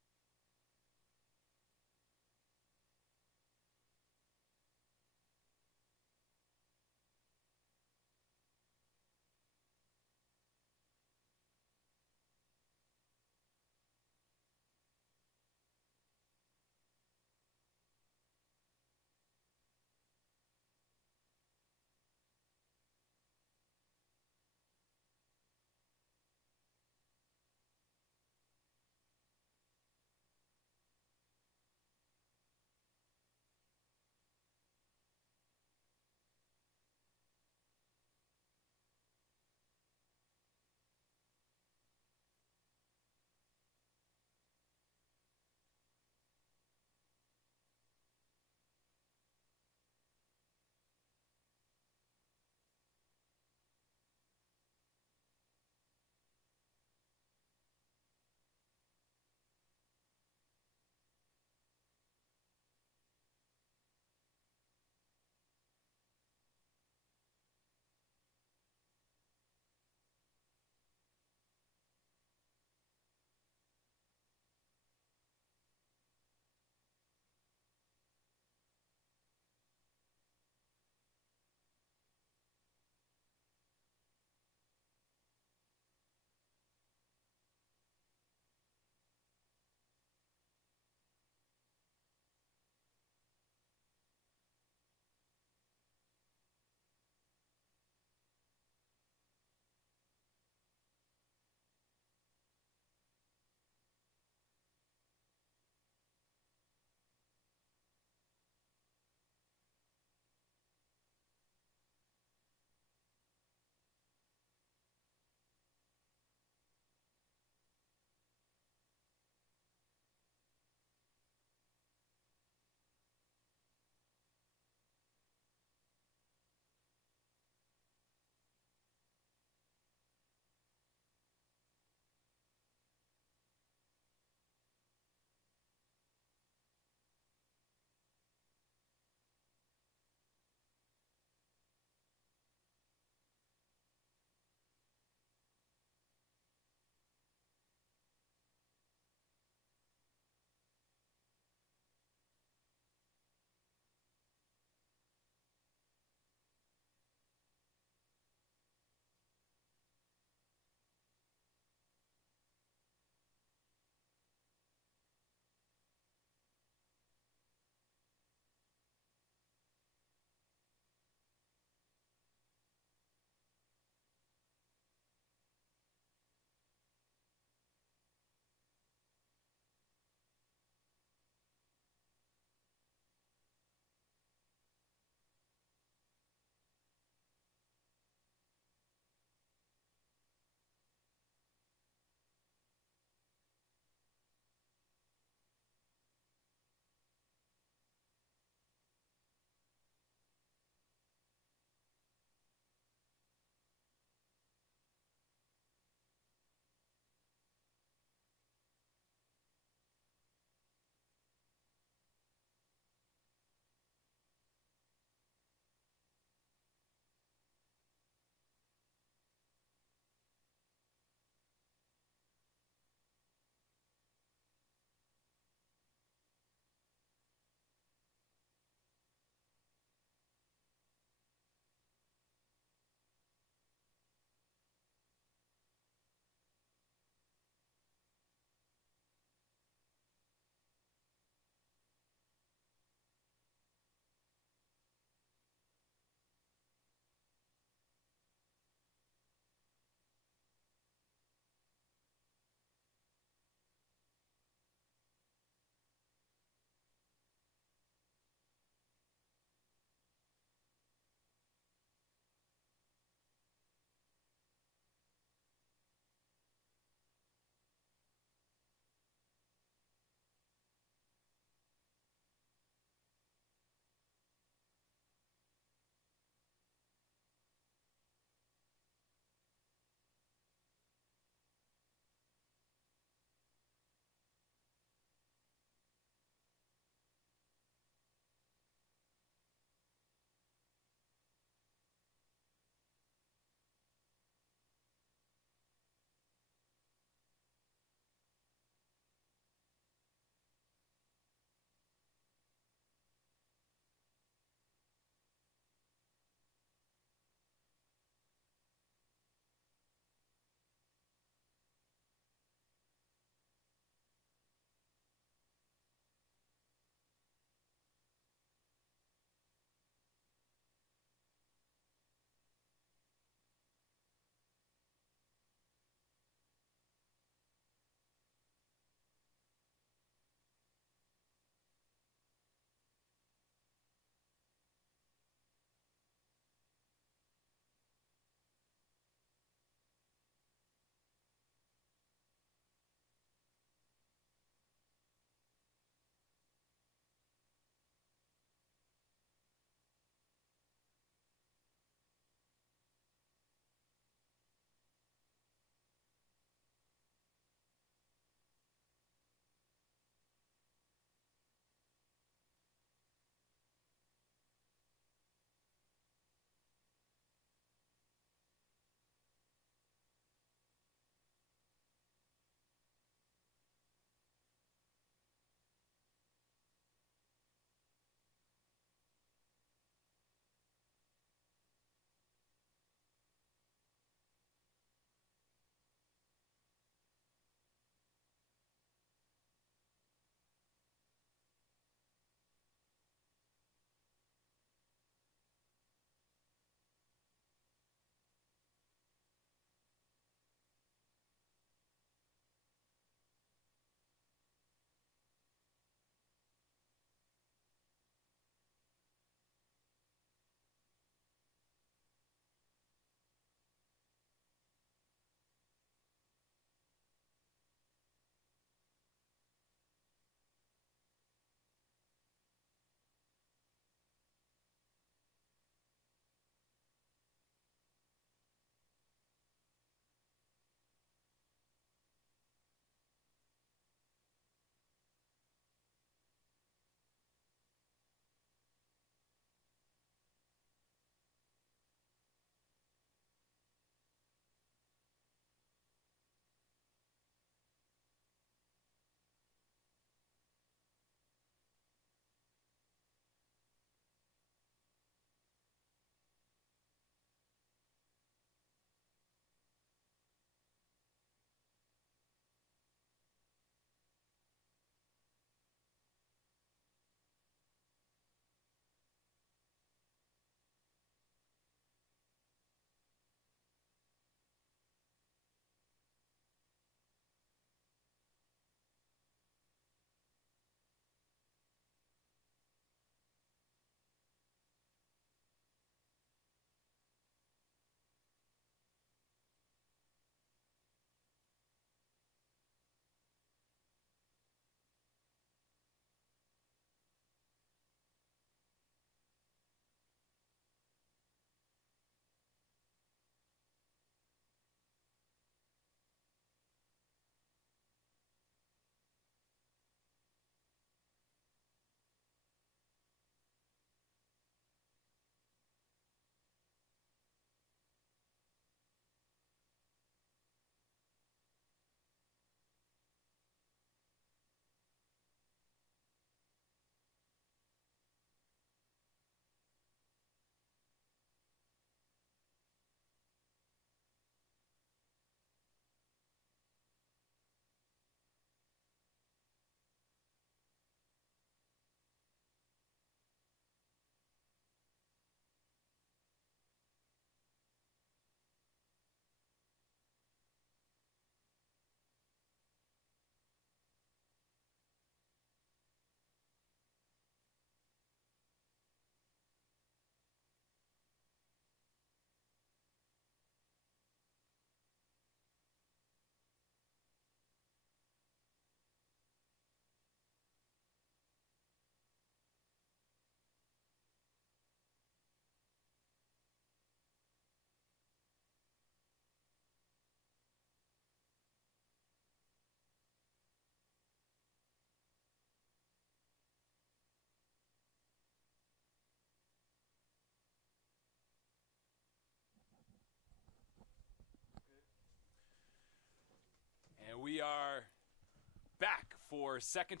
for second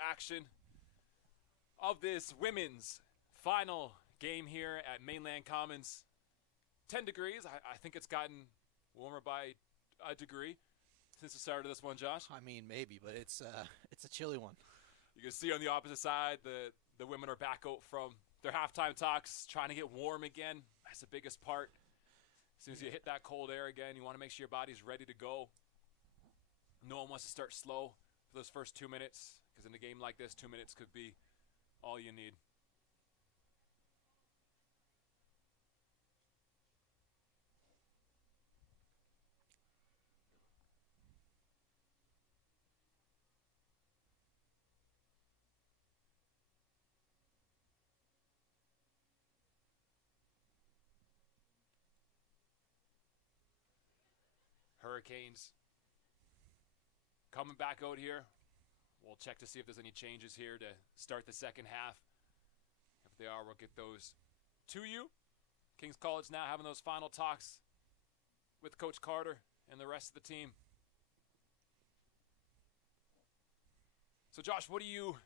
action of this women's final game here at Mainland Commons. 10 degrees. I think it's gotten warmer by a degree since the start of this one, Josh. I mean, maybe, but it's a chilly one. You can see on the opposite side, the women are back out from their halftime talks, trying to get warm again. That's the biggest part. As soon as you hit that cold air again, you want to make sure your body's ready to go. No one wants to start slow for those first 2 minutes, because in a game like this, 2 minutes could be all you need. Hurricanes coming back out here. We'll check to see if there's any changes here to start the second half. If they are, we'll get those to you. King's College now having those final talks with Coach Carter and the rest of the team. So Josh, what do you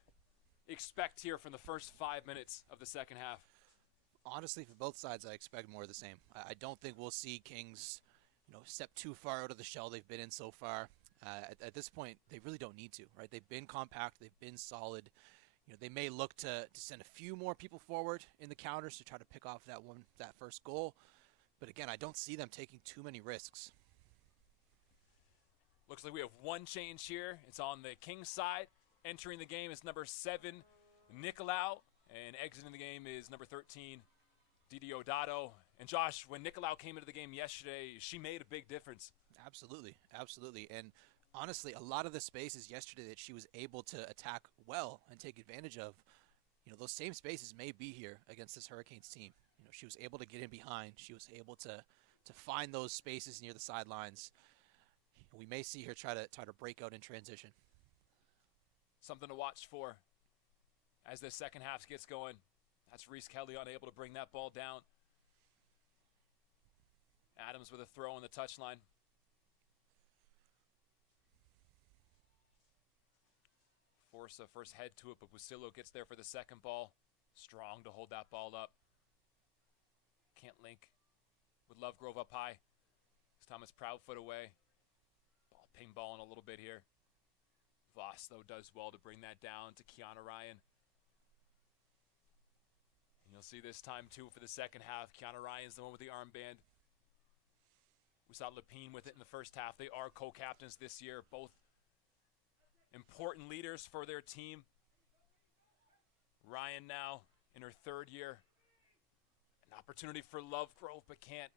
expect here from the first 5 minutes of the second half? Honestly, for both sides, I expect more of the same. I don't think we'll see Kings step too far out of the shell they've been in so far. At this point, they really don't need to, right? They've been compact. They've been solid. They may look to send a few more people forward in the counters to try to pick off that first goal. But again, I don't see them taking too many risks. Looks like we have one change here. It's on the Kings side. Entering the game is number 7, Nicolau. And exiting the game is number 13, Diodato. And Josh, when Nicolau came into the game yesterday, she made a big difference. Absolutely, absolutely. And honestly, a lot of the spaces yesterday that she was able to attack well and take advantage of, those same spaces may be here against this Hurricanes team. She was able to get in behind. She was able to find those spaces near the sidelines. We may see her try to break out in transition. Something to watch for as the second half gets going. That's Reese Kelly unable to bring that ball down. Adams with a throw on the touchline. Force a first head to it, but Busillo gets there for the second ball. Strong to hold that ball up. Can't link with Lovegrove up high. This time it's Proudfoot away. Ball ping-balling a little bit here. Voss, though, does well to bring that down to Kiana Ryan. And you'll see this time, too, for the second half. Kiana Ryan's the one with the armband. We saw Lepine with it in the first half. They are co-captains this year, both important leaders for their team. Ryan now in her third year. An opportunity for Lovegrove, but can't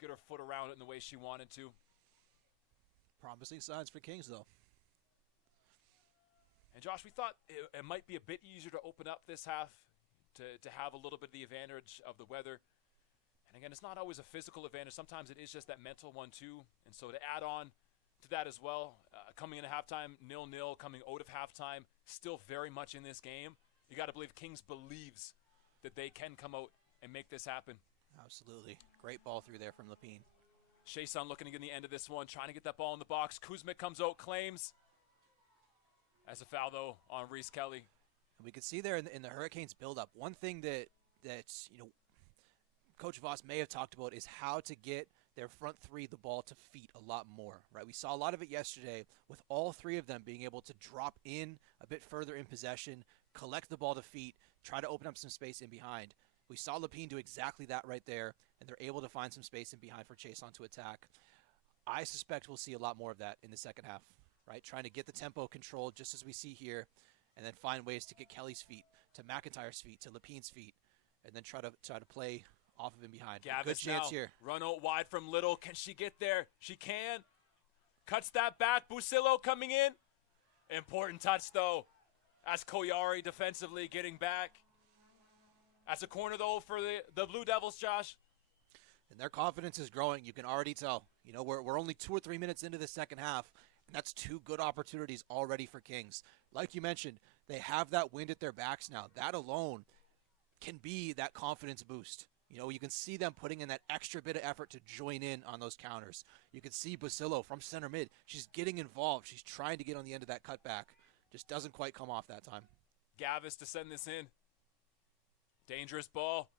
get her foot around it in the way she wanted to. Promising signs for Kings, though. And Josh, we thought it might be a bit easier to open up this half, to have a little bit of the advantage of the weather. And again, it's not always a physical advantage. Sometimes it is just that mental one, too. And so to add on to that as well, coming into halftime, 0-0, coming out of halftime, still very much in this game. You got to believe Kings believes that they can come out and make this happen. Absolutely. Great ball through there from Lepine. Chason looking to get the end of this one, trying to get that ball in the box. Kuzmic comes out, claims. As a foul, though, on Reese Kelly. And we could see there in the Hurricanes build-up, one thing that Coach Voss may have talked about is how to get their front three the ball to feet a lot more, right? We saw a lot of it yesterday with all three of them being able to drop in a bit further in possession, collect the ball to feet, try to open up some space in behind. We saw Lepine do exactly that right there, and they're able to find some space in behind for Chason to attack. I suspect we'll see a lot more of that in the second half, right? Trying to get the tempo controlled just as we see here, and then find ways to get Kelly's feet, to McIntyre's feet, to Lepine's feet, and then try to play off of him behind. Gavis good chance here. Run out wide from Little. Can she get there? She can. Cuts that back. Busillo coming in. Important touch, though. That's Koyari defensively getting back. That's a corner, though, for the Blue Devils, Josh. And their confidence is growing. You can already tell. We're only 2 or 3 minutes into the second half, and that's 2 good opportunities already for Kings. Like you mentioned, they have that wind at their backs now. That alone can be that confidence boost. You know, you can see them putting in that extra bit of effort to join in on those counters. You can see Basillo from center mid. She's getting involved. She's trying to get on the end of that cutback. Just doesn't quite come off that time. Gavis to send this in. Dangerous ball.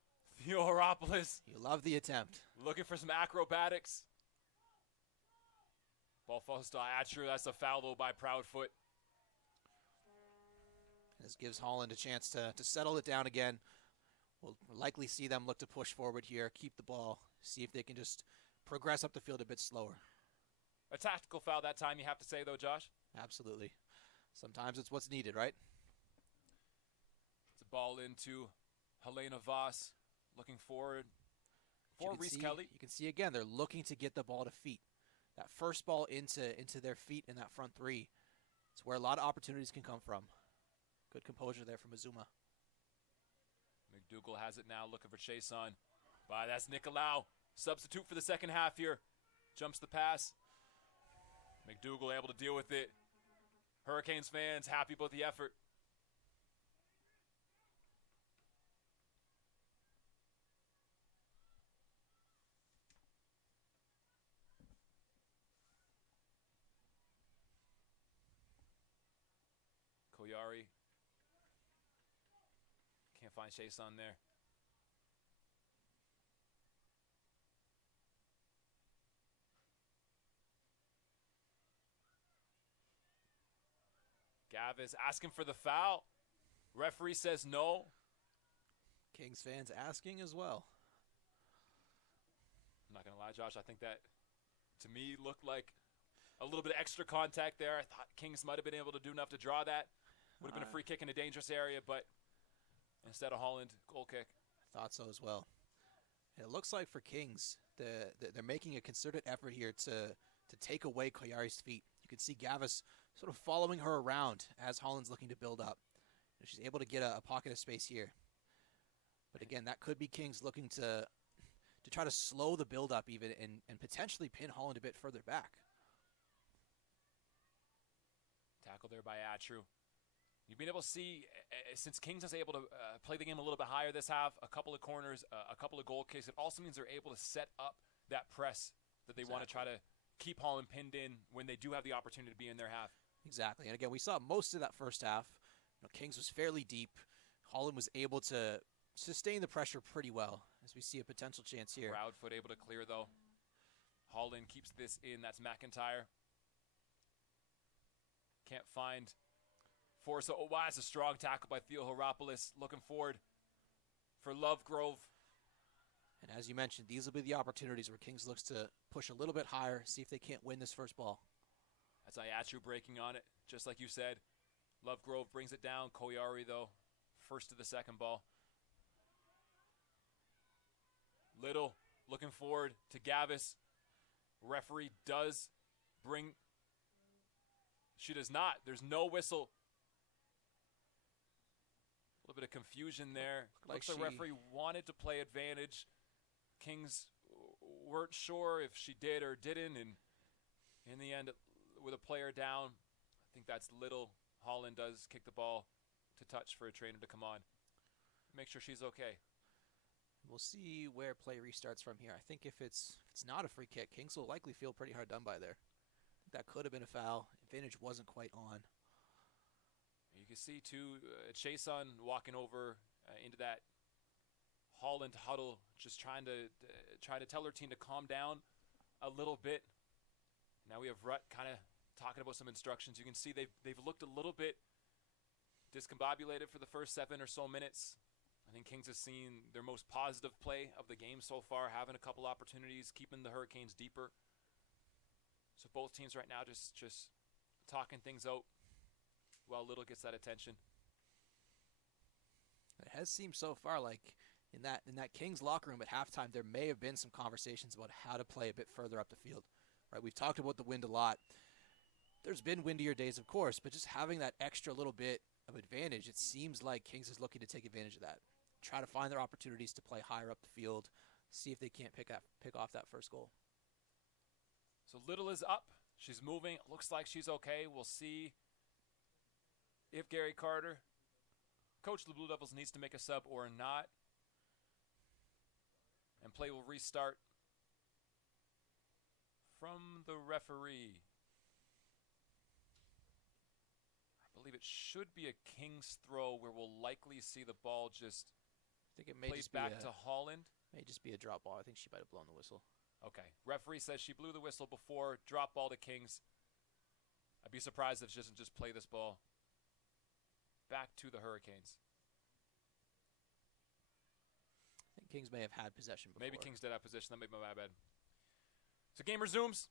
Theoharopoulos. You love the attempt. Looking for some acrobatics. Ball falls to Atcher. That's a foul, though, by Proudfoot. This gives Holland a chance to settle it down again. We'll likely see them look to push forward here, keep the ball, see if they can just progress up the field a bit slower. A tactical foul that time, you have to say, though, Josh? Absolutely. Sometimes it's what's needed, right? It's a ball into Helena Voss, looking forward for Reese Kelly. You can see, again, they're looking to get the ball to feet. That first ball into their feet in that front three. It's where a lot of opportunities can come from. Good composure there from Azuma. McDougall has it now, looking for Chason. That's Nicolau. Substitute for the second half here. Jumps the pass. McDougall able to deal with it. Hurricanes fans happy about the effort. Koyari. Can't find Chason there. Gavis asking for the foul. Referee says no. Kings fans asking as well. I'm not going to lie, Josh. I think that, to me, looked like a little bit of extra contact there. I thought Kings might have been able to do enough to draw that. Would have been a free kick in a dangerous area, but instead of Holland, goal kick. I thought so as well. And it looks like for Kings, they're making a concerted effort here to take away Koyari's feet. You can see Gavis sort of following her around as Holland's looking to build up. And she's able to get a pocket of space here. But again, that could be Kings looking to try to slow the build-up even and potentially pin Holland a bit further back. Tackle there by Atru. You've been able to see, since Kings is able to play the game a little bit higher this half, a couple of corners, a couple of goal kicks, it also means they're able to set up that press that they want to try to keep Holland pinned in when they do have the opportunity to be in their half. Exactly. And again, we saw most of that first half. Kings was fairly deep. Holland was able to sustain the pressure pretty well as we see a potential chance here. Proudfoot able to clear, though. Holland keeps this in. That's McIntyre. Can't find force. Oh, wow, it's a strong tackle by Theoharopoulos. Looking forward for Lovegrove. And as you mentioned, these will be the opportunities where Kings looks to push a little bit higher, see if they can't win this first ball. That's Ayatru breaking on it, just like you said. Lovegrove brings it down. Koyari, though, first to the second ball. Little looking forward to Gavis. Referee does bring... She does not. There's no whistle. A little bit of confusion there. Looks like the referee wanted to play advantage. Kings weren't sure if she did or didn't, and in the end, with a player down, I think that's Little. Holland does kick the ball to touch for a trainer to come on. Make sure she's okay. We'll see where play restarts from here. I think if it's not a free kick, Kings will likely feel pretty hard done by there. That could have been a foul. Advantage wasn't quite on. You can see, too, Chason walking over into that Holland huddle, just trying to tell her team to calm down a little bit. Now we have Rutt kind of talking about some instructions. You can see they've looked a little bit discombobulated for the first 7 or so minutes. I think Kings has seen their most positive play of the game so far, having a couple opportunities, keeping the Hurricanes deeper. So both teams right now just talking things out while Little gets that attention. It has seemed so far like in that Kings locker room at halftime, there may have been some conversations about how to play a bit further up the field. Right? We've talked about the wind a lot. There's been windier days, of course, but just having that extra little bit of advantage, it seems like Kings is looking to take advantage of that. Try to find their opportunities to play higher up the field, see if they can't pick off that first goal. So Little is up. She's moving. It looks like she's okay. We'll see if Gary Carter, coach of the Blue Devils, needs to make a sub or not. And play will restart from the referee. I believe it should be a King's throw where we'll likely see the ball just I think it may plays just be back to Holland. May just be a drop ball. I think she might have blown the whistle. Okay. Referee says she blew the whistle before. Drop ball to Kings. I'd be surprised if she doesn't just play this ball back to the Hurricanes. I think Kings may have had possession before. Maybe Kings did have possession. That may be my bad. So game resumes.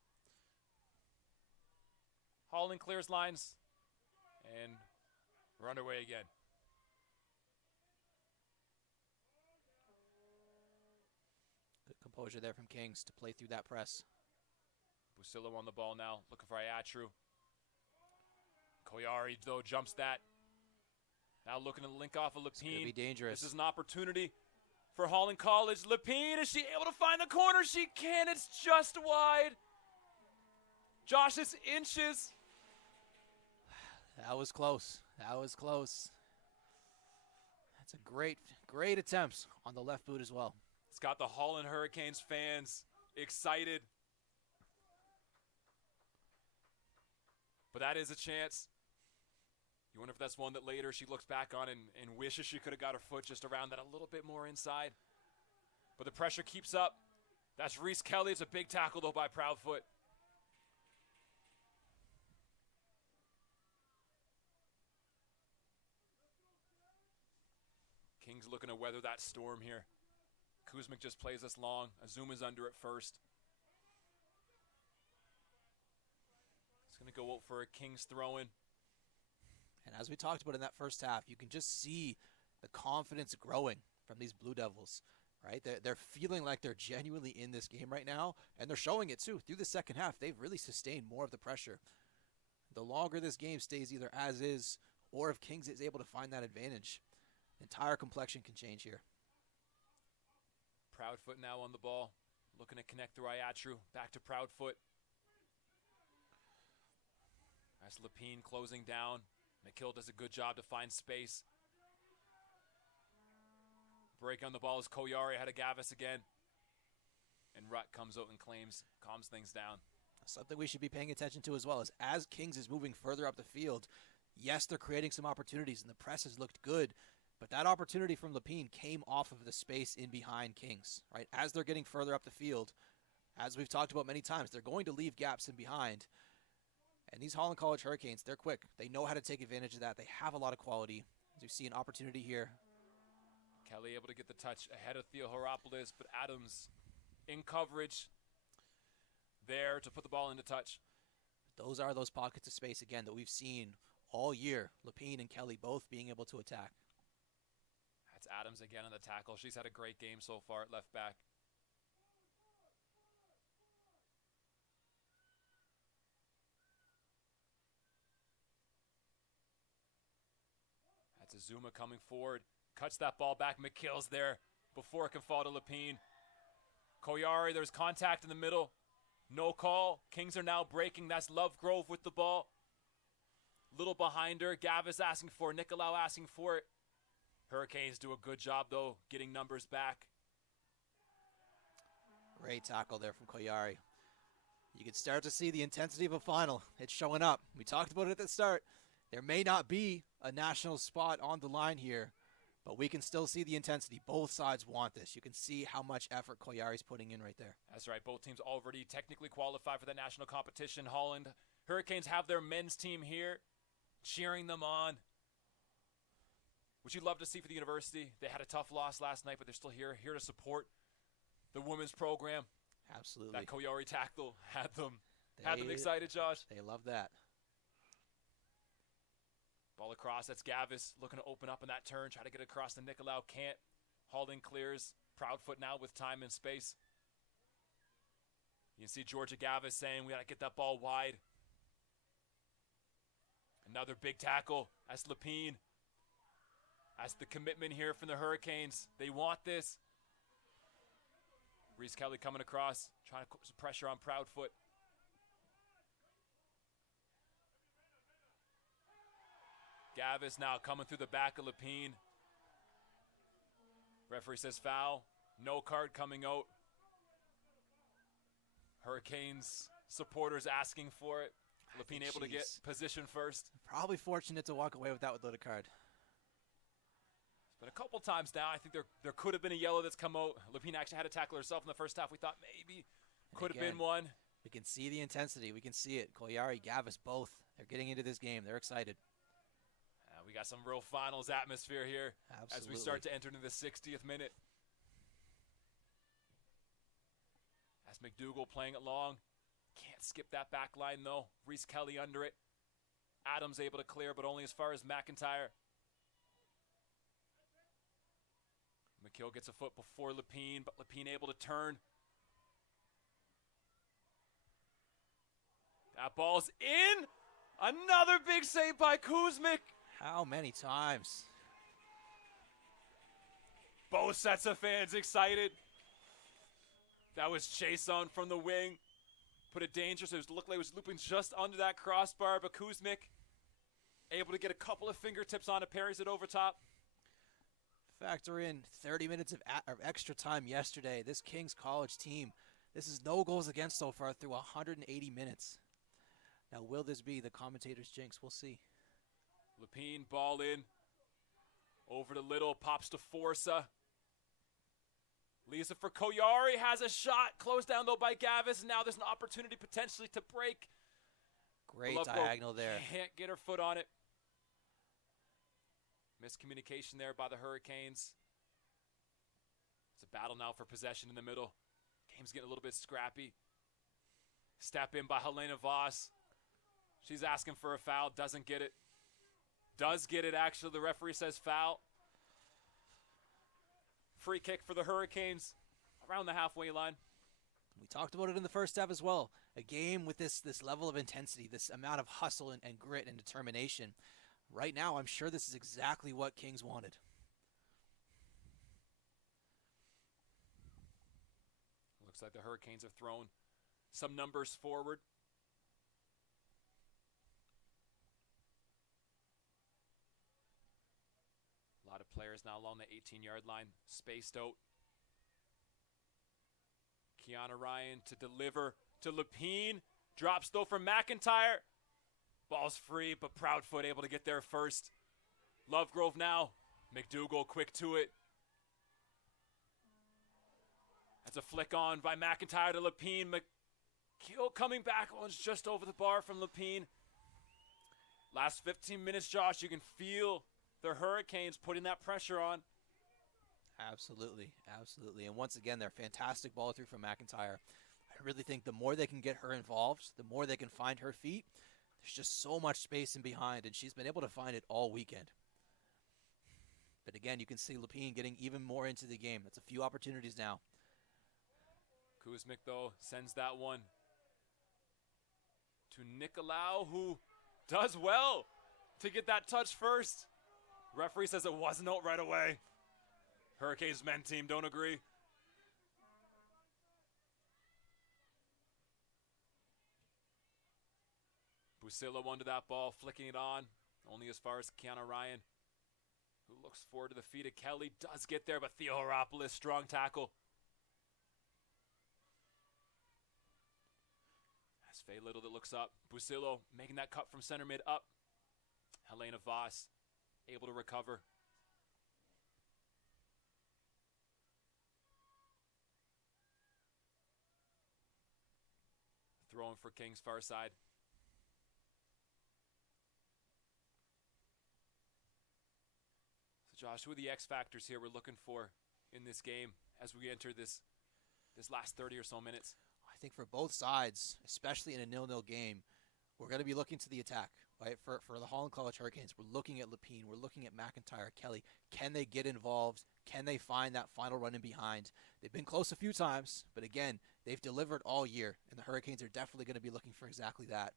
Holland clears lines. And we're underway again. Good composure there from Kings to play through that press. Busillo on the ball now, looking for Iatru. Koyari, though, jumps that. Now looking to link off of Lepine. It's going to be dangerous. This is an opportunity for Holland College. Lepine, is she able to find the corner? She can. It's just wide. Josh, it's inches. That was close. That was close. That's a great attempt on the left boot as well. It's got the Holland Hurricanes fans excited. But that is a chance. You wonder if that's one that later she looks back on and wishes she could have got her foot just around that a little bit more inside. But the pressure keeps up. That's Reese Kelly. It's a big tackle, though, by Proudfoot. Kings looking to weather that storm here. Kuzmic just plays us long. Azuma's under at first. It's going to go out for a Kings throw-in. And as we talked about in that first half, you can just see the confidence growing from these Blue Devils, right? They're feeling like they're genuinely in this game right now, and they're showing it too. Through the second half, they've really sustained more of the pressure. The longer this game stays either as is, or if Kings is able to find that advantage, the entire complexion can change here. Proudfoot now on the ball, looking to connect through Iatru. Back to Proudfoot. That's Lepine closing down. McKill does a good job to find space. Break on the ball is Koyari ahead of Gavis again. And Rutt comes out and calms things down. Something we should be paying attention to as well is as Kings is moving further up the field, yes, they're creating some opportunities and the press has looked good, but that opportunity from Lepine came off of the space in behind Kings, right? As they're getting further up the field, as we've talked about many times, they're going to leave gaps in behind. And these Holland College Hurricanes, they're quick. They know how to take advantage of that. They have a lot of quality. As you see an opportunity here. Kelly able to get the touch ahead of Theo Horopoulos, but Adams in coverage there to put the ball into touch. Those are those pockets of space, again, that we've seen all year. Lepine and Kelly both being able to attack. That's Adams again on the tackle. She's had a great game so far at left back. Zuma coming forward, cuts that ball back. McKill's there before it can fall to Lepine. Koyari, there's contact in the middle. No call. Kings are now breaking. That's Lovegrove with the ball. Little behind her. Gavis asking for it. Nicolau asking for it. Hurricanes do a good job, though, getting numbers back. Great tackle there from Koyari. You can start to see the intensity of a final. It's showing up. We talked about it at the start. There may not be a national spot on the line here, but we can still see the intensity. Both sides want this. You can see how much effort Koyari's putting in right there. That's right. Both teams already technically qualified for the national competition. Holland Hurricanes have their men's team here, cheering them on, which you'd love to see for the university. They had a tough loss last night, but they're still here to support the women's program. Absolutely. That Koyari tackle had them excited, Josh. They love that. Ball across, that's Gavis looking to open up in that turn, try to get across to Nicolau, can't. Holden clears, Proudfoot now with time and space. You can see Georgia Gavis saying, we got to get that ball wide. Another big tackle, that's Lepine. That's the commitment here from the Hurricanes. They want this. Reese Kelly coming across, trying to put some pressure on Proudfoot. Gavis now coming through the back of Lepine. Referee says foul. No card coming out. Hurricanes supporters asking for it. Lapine able to get position first. Probably fortunate to walk away with that without a card. It's been a couple times now. I think there could have been a yellow that's come out. Lapine actually had a tackle herself in the first half. We thought maybe could have been one. We can see the intensity. We can see it. Koyari, Gavis, both. They're getting into this game. They're excited. We got some real finals atmosphere here. Absolutely. As we start to enter into the 60th minute. As McDougall playing it long. Can't skip that back line, though. Reese Kelly under it. Adams able to clear, but only as far as McIntyre. McKill gets a foot before Lapine, but Lapine able to turn. That ball's in. Another big save by Kuzmic. How many times? Both sets of fans excited. That was Chason from the wing. Put it dangerous. It looked like it was looping just under that crossbar, but Kuzmic able to get a couple of fingertips on it, parries it over top. Factor in 30 minutes of extra time yesterday. This King's College team, this is no goals against so far through 180 minutes. Now, will this be the commentator's jinx? We'll see. Lapine ball in. Over to Little, pops to Forza. Lisa for Koyari, has a shot. Closed down, though, by Gavis. Now there's an opportunity potentially to break. Great diagonal there. Can't get her foot on it. Miscommunication there by the Hurricanes. It's a battle now for possession in the middle. Game's getting a little bit scrappy. Step in by Helena Voss. She's asking for a foul. Doesn't get it. Does get it, actually. The referee says foul. Free kick for the Hurricanes around the halfway line. We talked about it in the first half as well. A game with this level of intensity, this amount of hustle and grit and determination. Right now, I'm sure this is exactly what Kings wanted. Looks like the Hurricanes have thrown some numbers forward. A lot of players now along the 18-yard line, spaced out. Kiana Ryan to deliver to Lapine. Drops, though, from McIntyre. Ball's free, but Proudfoot able to get there first. Lovegrove now. McDougall quick to it. That's a flick on by McIntyre to Lapine. McKill coming back. Oh, it's just over the bar from Lapine. Last 15 minutes, Josh, you can feel the Hurricanes putting that pressure on. Absolutely, absolutely. And once again, they're fantastic ball through from McIntyre. I really think the more they can get her involved, the more they can find her feet. There's just so much space in behind, and she's been able to find it all weekend. But again, you can see Lapine getting even more into the game. That's a few opportunities now. Kuzmic, though, sends that one to Nicolau, who does well to get that touch first. Referee says it wasn't out right away. Hurricanes men team don't agree. Busilla won to that ball, flicking it on, only as far as Kiana Ryan, who looks forward to the feet of Kelly. Does get there, but Theo Heropoulos, strong tackle. That's Faye Little that looks up. Busilla making that cut from center mid up. Helena Voss able to recover. Throwing for Kings far side. So Josh, who are the X factors here we're looking for in this game as we enter this last 30 or so minutes? I think for both sides, especially in a 0-0 game, we're going to be looking to the attack. Right? For the Holland College Hurricanes, we're looking at Lapine, we're looking at McIntyre, Kelly. Can they get involved? Can they find that final run in behind? They've been close a few times, but again, they've delivered all year, and the Hurricanes are definitely going to be looking for exactly that.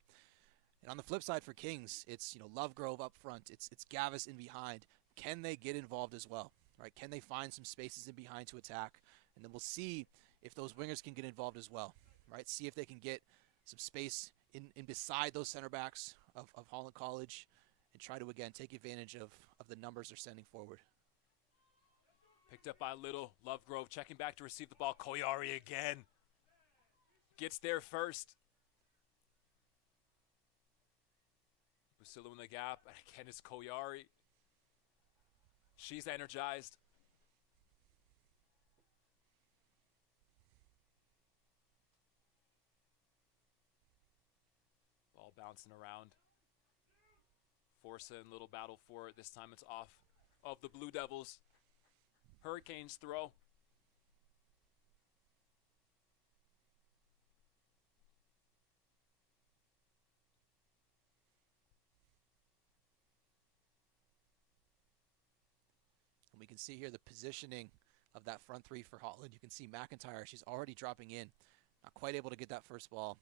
And on the flip side for Kings, it's Lovegrove up front, it's Gavis in behind. Can they get involved as well? Right? Can they find some spaces in behind to attack? And then we'll see if those wingers can get involved as well. Right? See if they can get some space in beside those center backs of Holland College and try to, again, take advantage of the numbers they're sending forward. Picked up by Little. Lovegrove checking back to receive the ball. Koyari again. gets there first. Busilo in the gap. And again, it's Koyari. She's energized. Ball bouncing around. Forza in little battle for it. This time it's off of the Blue Devils. Hurricanes throw. And we can see here the positioning of that front three for Holland. You can see McIntyre, she's already dropping in. Not quite able to get that first ball.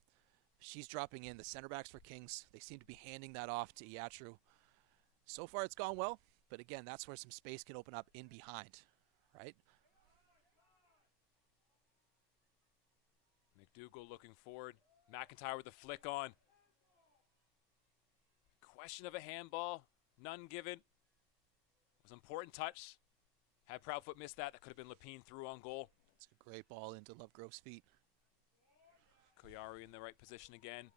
She's dropping in. The center backs for Kings, they seem to be handing that off to Iatru. So far it's gone well, but again, that's where some space can open up in behind, right? McDougall looking forward. McIntyre with a flick on. Question of a handball. None given. It was an important touch. Had Proudfoot missed that, that could have been Lapine through on goal. It's a great ball into Lovegrove's feet. Koyari in the right position again.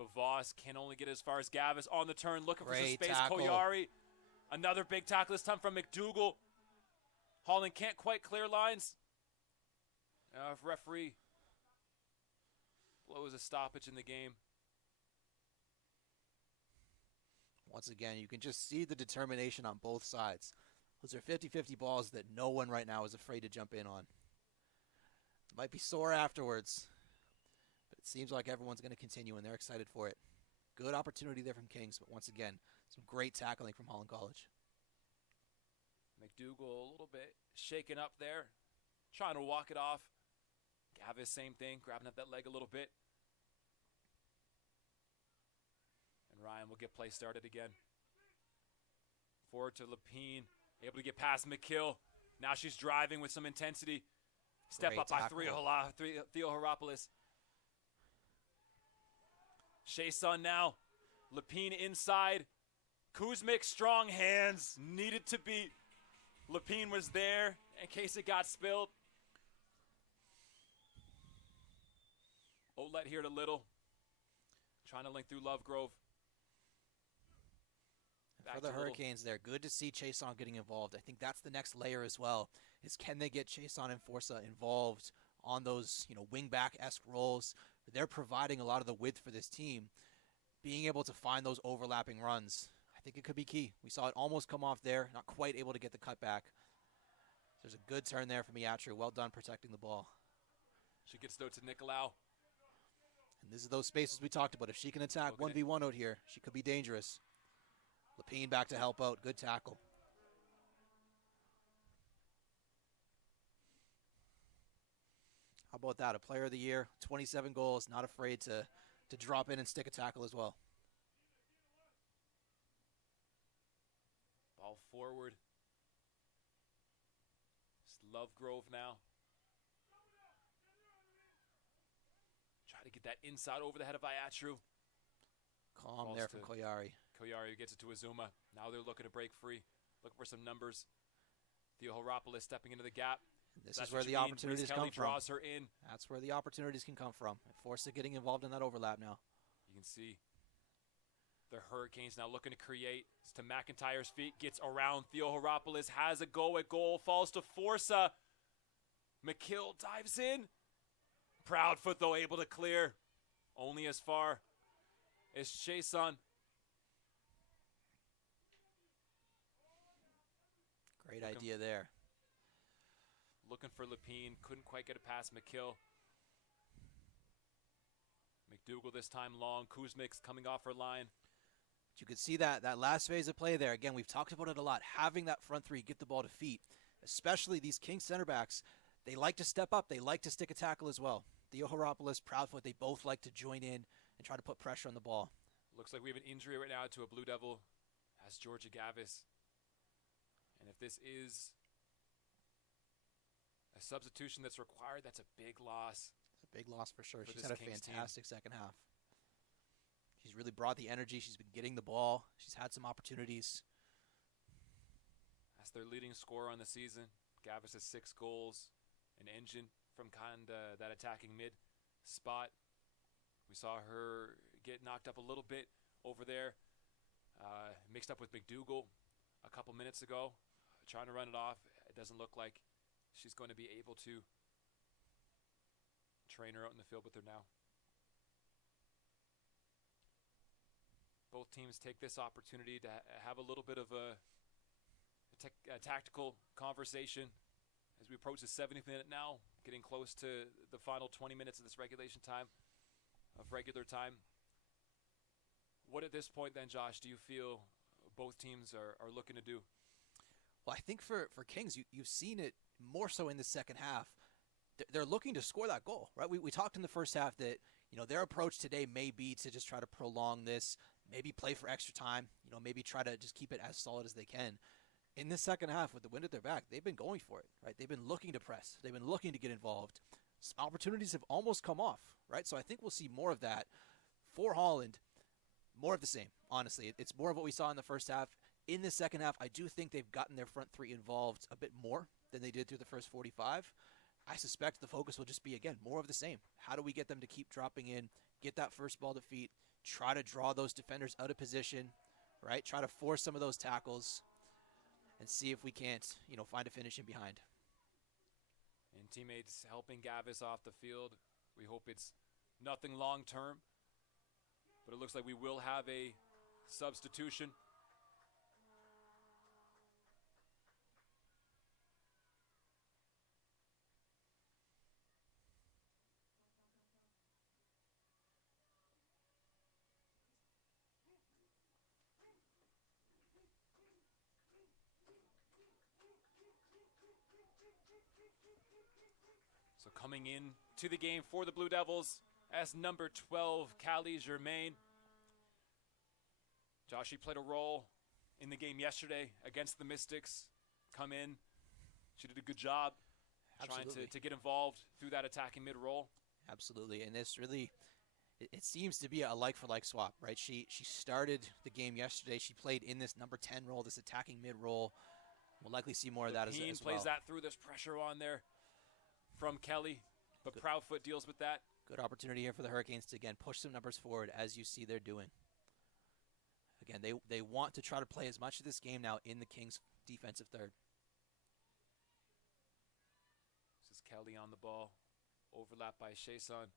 Bavos can only get as far as Gavis on the turn, looking for some Great space. tackle. Koyari, another big tackle, this time from McDougall. Holland can't quite clear lines. Referee blows a stoppage in the game. Once again, you can just see the determination on both sides. Those are 50-50 balls that no one right now is afraid to jump in on. Might be sore afterwards, but it seems like everyone's going to continue and they're excited for it. Good opportunity there from Kings, but once again, some great tackling from Holland College. McDougall a little bit shaken up there, trying to walk it off. Gavis, same thing, grabbing up that leg a little bit. And Ryan will get play started again. Forward to Lapine, able to get past McKill. Now she's driving with some intensity. Step Great up by tackle. Theo Heropoulos. Shayson now. Lapine inside. Kuzmik, strong hands. Needed to beat. Lapine was there in case it got spilled. Olet here to Little. Trying to link through Lovegrove. For the Hurricanes there, good to see Chason getting involved. I think that's the next layer as well, is can they get Chason and Forza involved on those, wing-back-esque roles. They're providing a lot of the width for this team. Being able to find those overlapping runs, I think it could be key. We saw it almost come off there, not quite able to get the cutback. There's a good turn there from Iatru. Well done protecting the ball. She gets though to Nicolau. And this is those spaces we talked about. If she can attack 1v1 out here, she could be dangerous. Lapine back to help out. Good tackle. How about that? A player of the year, 27 goals, not afraid to drop in and stick a tackle as well. Ball forward. It's Lovegrove now. Try to get that inside over the head of Iatru. Calm Falls there to from Koyari. Koyari gets it to Azuma. Now they're looking to break free. Looking for some numbers. Theo Heropoulos stepping into the gap. This That's is where what the you mean. opportunities Reese Kelly come from. draws her in. That's where the opportunities can come from. And Forza getting involved in that overlap now. You can see the Hurricanes now looking to create. It's to McIntyre's feet. Gets around Theo Heropoulos. Has a go at goal. Falls to Forza. McKill dives in. Proudfoot, though, able to clear. Only as far as Chason. Great idea there. Looking for Lapine. Couldn't quite get it past McKill. McDougall this time long. Kuzmik's coming off her line. But you could see that last phase of play there. Again, we've talked about it a lot. Having that front three get the ball to feet, especially these Kings center backs, they like to step up. They like to stick a tackle as well. Theo Heropoulos, Proudfoot, they both like to join in and try to put pressure on the ball. Looks like we have an injury right now to a Blue Devil. Has Georgia Gavis. And if this is a substitution that's required, that's a big loss. It's a big loss for sure. For She's this had a Kings fantastic second half. She's really brought the energy. She's been getting the ball. She's had some opportunities. That's their leading scorer on the season. Gavis has 6 goals. An engine from kind of that attacking mid. spot. We saw her get knocked up a little bit over there, mixed up with McDougal a couple minutes ago, trying to run it off. It doesn't look like she's going to be able to train her out in the field with her now. Both teams take this opportunity to have a little bit of a tactical conversation as we approach the 70th minute now, getting close to the final 20 minutes of this regulation time, of regular time. What at this point then, Josh, do you feel both teams are looking to do? Well, I think for Kings, you've seen it more so in the second half. They're looking to score that goal, right? We talked in the first half that, their approach today may be to just try to prolong this, maybe play for extra time, maybe try to just keep it as solid as they can. In this second half, with the wind at their back, they've been going for it, right? They've been looking to press. They've been looking to get involved. Some opportunities have almost come off, right? So I think we'll see more of that for Holland, more of the same, honestly. It's more of what we saw in the first half. In the second half, I do think they've gotten their front three involved a bit more than they did through the first 45. I suspect the focus will just be, again, more of the same. How do we get them to keep dropping in, get that first ball to feet, try to draw those defenders out of position, right? Try to force some of those tackles and see if we can't, find a finish in behind. And teammates helping Gavis off the field. We hope it's nothing long-term, but it looks like we will have a substitution. So coming in to the game for the Blue Devils as number 12, Callie Germain. Josh, she played a role in the game yesterday against the Mystics. Come in. She did a good job trying to get involved through that attacking mid-roll. Absolutely. And this really, it seems to be a like-for-like swap, right? She started the game yesterday. She played in this number 10 role, this attacking mid-roll. We'll likely see more of that as well. Plays that through. There's pressure on there from Kelly, but Proudfoot deals with that. Good opportunity here for the Hurricanes to, again, push some numbers forward, as you see they're doing. Again, they want to try to play as much of this game now in the Kings' defensive third. This is Kelly on the ball, overlapped by Chason.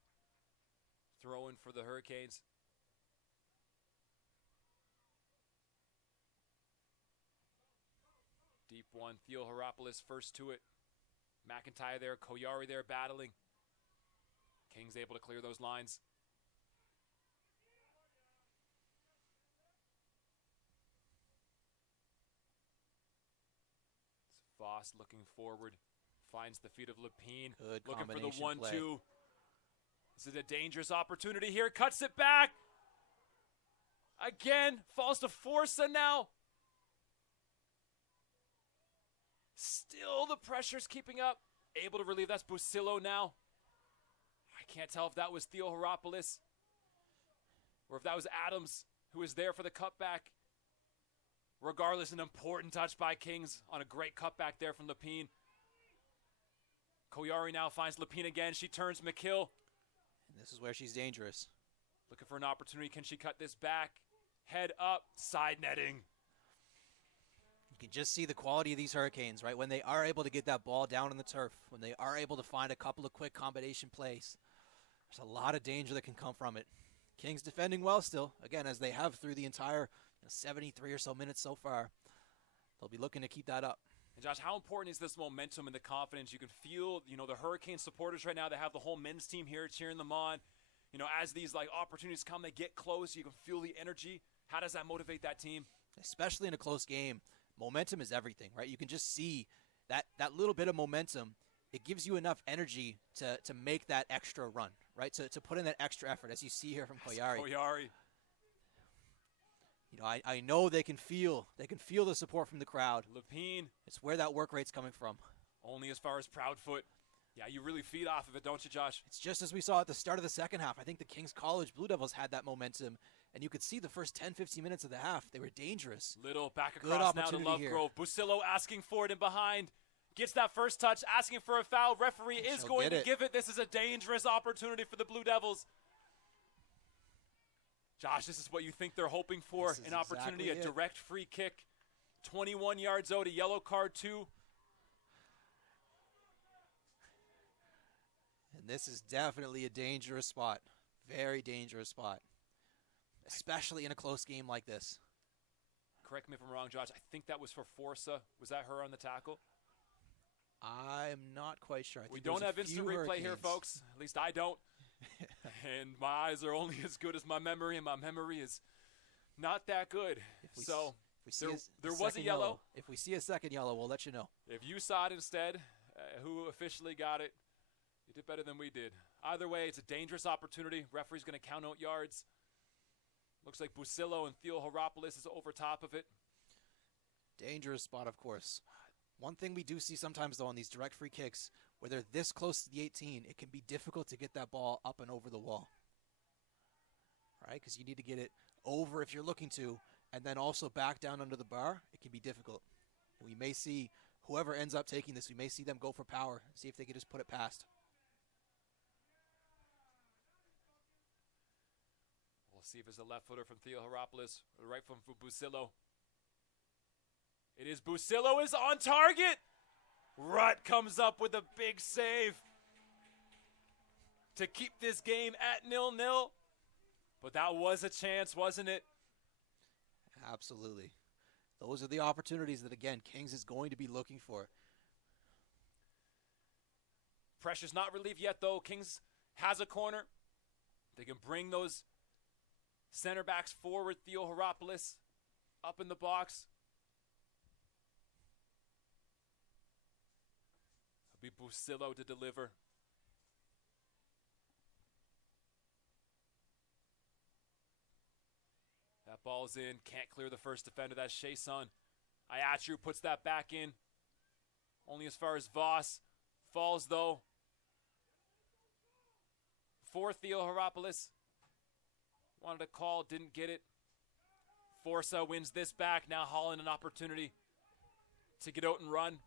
Throwing for the Hurricanes. Deep one, Theo Heropoulos first to it. McIntyre there, Koyari there battling. Kings able to clear those lines. Voss looking forward, finds the feet of Lepine. Looking for the 1-2. This is a dangerous opportunity here. Cuts it back. Again, falls to Forza now. Still the pressure's keeping up. Able to relieve. That's Busillo now. I can't tell if that was Theo Heropoulos or if that was Adams who was there for the cutback. Regardless, an important touch by Kings on a great cutback there from Lepine. Koyari now finds Lepine again. She turns McKill. And this is where she's dangerous. Looking for an opportunity. Can she cut this back? Head up. Side netting. You can just see the quality of these Hurricanes, right? When they are able to get that ball down on the turf, when they are able to find a couple of quick combination plays, there's a lot of danger that can come from it. Kings defending well still, again, as they have through the entire 73 or so minutes so far. They'll be looking to keep that up. And Josh, how important is this momentum and the confidence? You can feel, the Hurricane supporters right now. They have the whole men's team here cheering them on. As these opportunities come, they get close. You can feel the energy. How does that motivate that team? Especially in a close game, momentum is everything, right? You can just see that little bit of momentum. It gives you enough energy to make that extra run, right? To put in that extra effort, as you see here from Koyari. I know they can feel the support from the crowd. Lepine. It's where that work rate's coming from. Only as far as Proudfoot. Yeah, you really feed off of it, don't you, Josh? It's just as we saw at the start of the second half. I think the Kings College Blue Devils had that momentum, and you could see the first 10, 15 minutes of the half. They were dangerous. Little back across now to Lovegrove. Busillo asking for it in behind. Gets that first touch, asking for a foul. Referee is She'll going get to it. give it. This is a dangerous opportunity for the Blue Devils. Josh, this is what you think they're hoping for. This is An opportunity, exactly a it. direct free kick. 21 yards out, a yellow card too. And this is definitely a dangerous spot. Very dangerous spot. Especially in a close game like this. Correct me if I'm wrong, Josh. I think that was for Forza. Was that her on the tackle? I'm not quite sure. I We think there was don't a have instant few replay here, Hurricanes. folks. At least I don't. And my eyes are only as good as my memory, and my memory is not that good. If we So If we see there was second a yellow. If we see a second yellow, we'll let you know. If you saw it instead, who officially got it, you did better than we did. Either way, it's a dangerous opportunity. Referee's going to count out yards. Looks like Busillo and Theo Horopoulos is over top of it. Dangerous spot, of course. One thing we do see sometimes, though, on these direct free kicks, where they're this close to the 18, it can be difficult to get that ball up and over the wall. Right? Because you need to get it over if you're looking to, and then also back down under the bar. It can be difficult. And we may see whoever ends up taking this, we may see them go for power, see if they can just put it past. We'll see if it's a left footer from Theo Horopoulos or right from Busillo. It is Busillo is on target. Rutt comes up with a big save to keep this game at 0-0. But that was a chance, wasn't it? Absolutely. Those are the opportunities that, again, Kings is going to be looking for. Pressure's not relieved yet, though. Kings has a corner. They can bring those center backs forward. Theo Horopoulos up in the box. It'll be Busillo to deliver. That ball's in. Can't clear the first defender. That's Chason. Ayachu puts that back in. Only as far as Voss. Falls, though. For Theo Horopoulos. Wanted to call, didn't get it. Forza wins this back. Now Holland an opportunity to get out and run.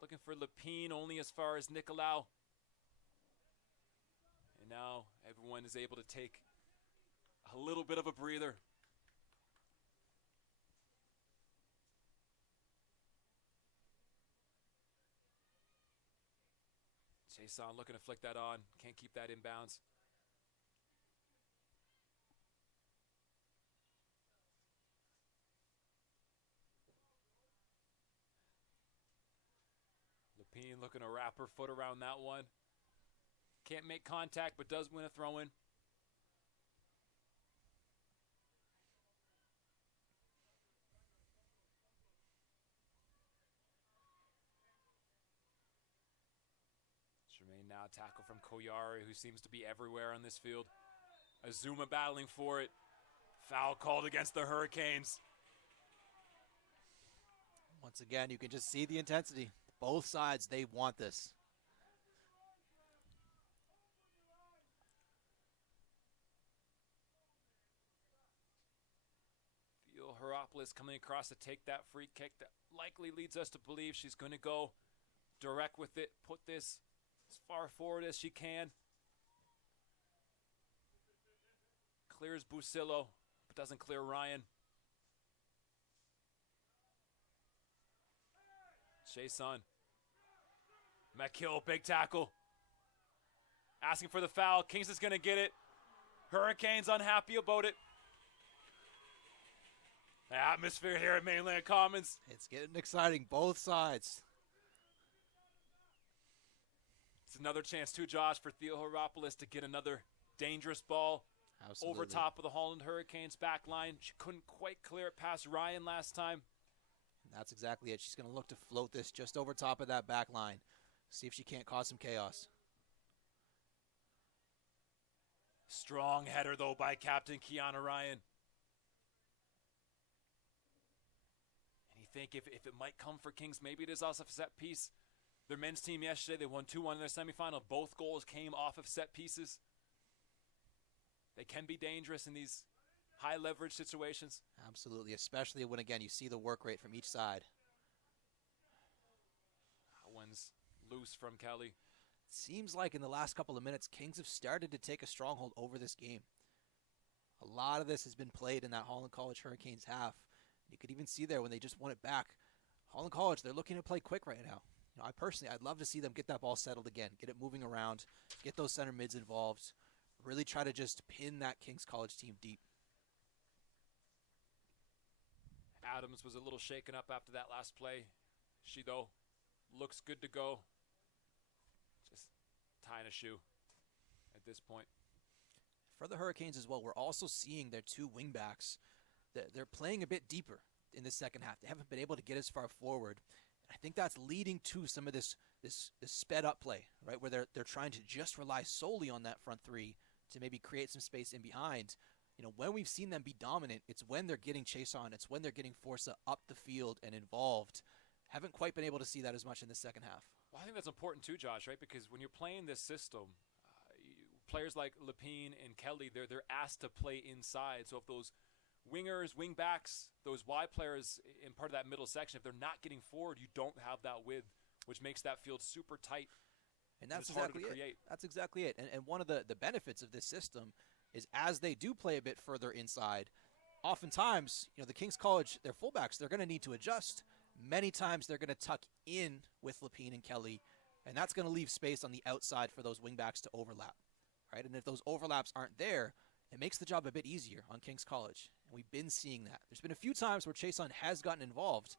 Looking for Lepine only as far as Nicolau. And now everyone is able to take a little bit of a breather. Chason looking to flick that on. Can't keep that inbounds. Lepine looking to wrap her foot around that one. Can't make contact, but does win a throw-in. Jermaine now tackle from Koyari, who seems to be everywhere on this field. Azuma battling for it. Foul called against the Hurricanes. Once again, you can just see the intensity. Both sides, they want this. Theo Horopoulos coming across to take that free kick that likely leads us to believe she's going to go direct with it, put this as far forward as she can. Clears Busillo, but doesn't clear Ryan. Chason. McHill, big tackle. Asking for the foul. Kings is going to get it. Hurricanes unhappy about it. The atmosphere here at Mainland Commons. It's getting exciting, both sides. It's another chance too, Josh, for Theo Horopoulos to get another dangerous ball. Absolutely. Over top of the Holland Hurricanes back line. She couldn't quite clear it past Ryan last time. That's exactly it. She's going to look to float this just over top of that back line. See if she can't cause some chaos. Strong header, though, by Captain Kiana Ryan. And you think if it might come for Kings, maybe it is also a set piece. Their men's team yesterday, they won 2-1 in their semifinal. Both goals came off of set pieces. They can be dangerous in these high leverage situations. Absolutely, especially when, again, you see the work rate from each side. Loose from Kelly. Seems like in the last couple of minutes, Kings have started to take a stronghold over this game. A lot of this has been played in that Holland College Hurricanes half. You could even see there when they just won it back. Holland College, they're looking to play quick right now. I'd love to see them get that ball settled again, get it moving around, get those center mids involved, really try to just pin that Kings College team deep. Adams was a little shaken up after that last play. She, though, looks good to go. Just tying a shoe at this point. For the Hurricanes as well, we're also seeing their two wingbacks. They're playing a bit deeper in the second half. They haven't been able to get as far forward. I think that's leading to some of this sped up play, right, where they're trying to just rely solely on that front three to maybe create some space in behind. When we've seen them be dominant, it's when they're getting chase on. It's when they're getting Forza up the field and involved. Haven't quite been able to see that as much in the second half. Well, I think that's important too, Josh, right? Because when you're playing this system, players like Lepine and Kelly, they're asked to play inside. So if those wingers, wingbacks, those wide players in part of that middle section, if they're not getting forward, you don't have that width, which makes that field super tight. And that's exactly it. That's exactly it. And one of the benefits of this system is as they do play a bit further inside, oftentimes, the Kings College, their fullbacks, they're going to need to adjust. Many times they're going to tuck in with Lepine and Kelly, and that's going to leave space on the outside for those wingbacks to overlap, right? And if those overlaps aren't there, it makes the job a bit easier on Kings College. And we've been seeing that. There's been a few times where Chason has gotten involved.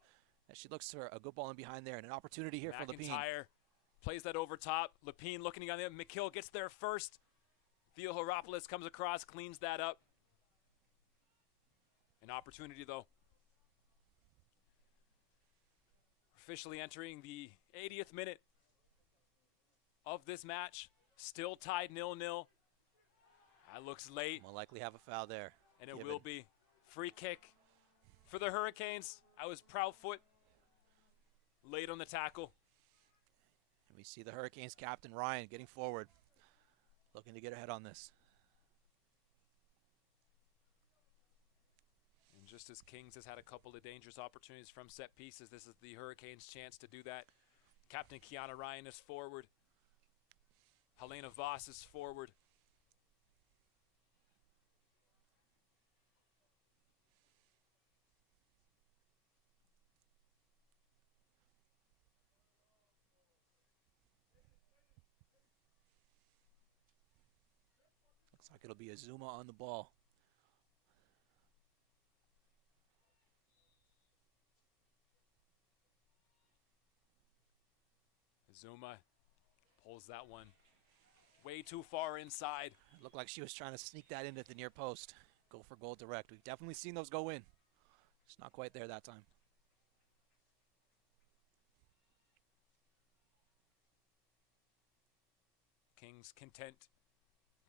As she looks for a good ball in behind there and an opportunity here for Lepine. McIntyre plays that over top. Lepine looking on there. McKill gets there first. Theohoropoulos comes across, cleans that up. An opportunity, though. Officially entering the 80th minute of this match. Still tied 0-0. That looks late. Will likely have a foul there. And it will be. Free kick for the Hurricanes. I was Proudfoot. Late on the tackle. And we see the Hurricanes captain, Ryan, getting forward. Looking to get ahead on this. And just as Kings has had a couple of dangerous opportunities from set pieces, this is the Hurricanes' chance to do that. Captain Kiana Ryan is forward. Helena Voss is forward. Looks like it'll be Azuma on the ball. Azuma pulls that one way too far inside. Looked like she was trying to sneak that into the near post. Go for goal direct. We've definitely seen those go in. It's not quite there that time. Kings content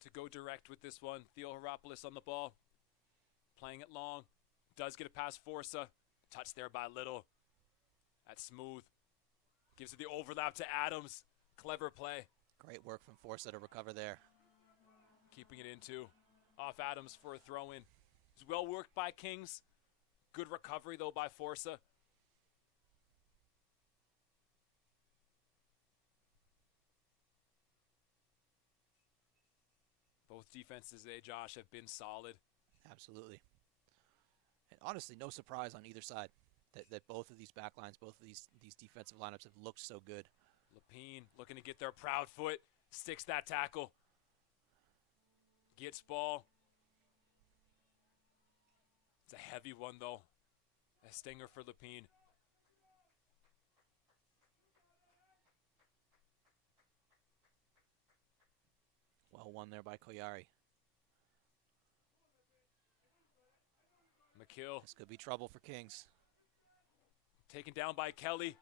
to go direct with this one. Theohoropoulos on the ball. Playing it long. Does get a pass Forza. Touched there by Little. That's smooth. Gives it the overlap to Adams. Clever play. Great work from Forza to recover there. Keeping it into. Off Adams for a throw-in. It's well worked by Kings. Good recovery, though, by Forza. Both defenses today, Josh, have been solid. Absolutely. And honestly, no surprise on either side that both of these back lines, both of these defensive lineups have looked so good. Lepine looking to get their proud foot. Sticks that tackle. Gets ball. It's a heavy one, though. A stinger for Lepine. Well won there by Koyari. McKill. This could be trouble for Kings. Taken down by Kelly.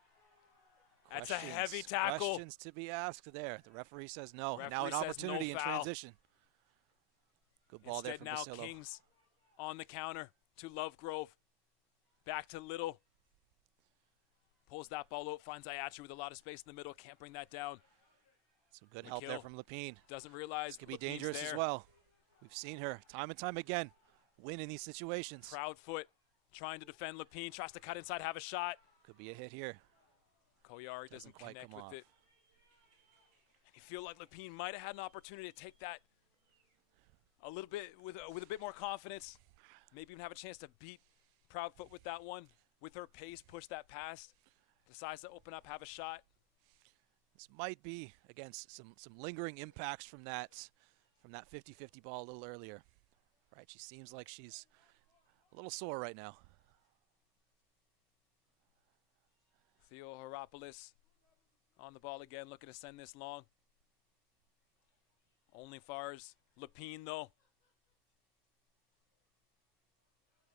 That's a heavy tackle. Questions to be asked there. The referee says no. Referee now an opportunity no in foul. transition. Good ball Instead there from now Basillo. Kings on the counter to Lovegrove. Back to Little. Pulls that ball out. Finds Ayachi with a lot of space in the middle. Can't bring that down. Some good help there from Lepine. Doesn't realize this could be dangerous there. as well. We've seen her time and time again win in these situations. Proudfoot trying to defend Lepine. Tries to cut inside, have a shot. Could be a hit here. Koyari doesn't quite connect come with off. it. feel like Lapine might have had an opportunity to take that a little bit with a bit more confidence. Maybe even have a chance to beat Proudfoot with that one. With her pace, push that past. Decides to open up, have a shot. This might be, again, some lingering impacts from that 50-50 ball a little earlier. Right, she seems like she's a little sore right now. Theo Heropoulos on the ball again, looking to send this long. Only fars Lapine, though.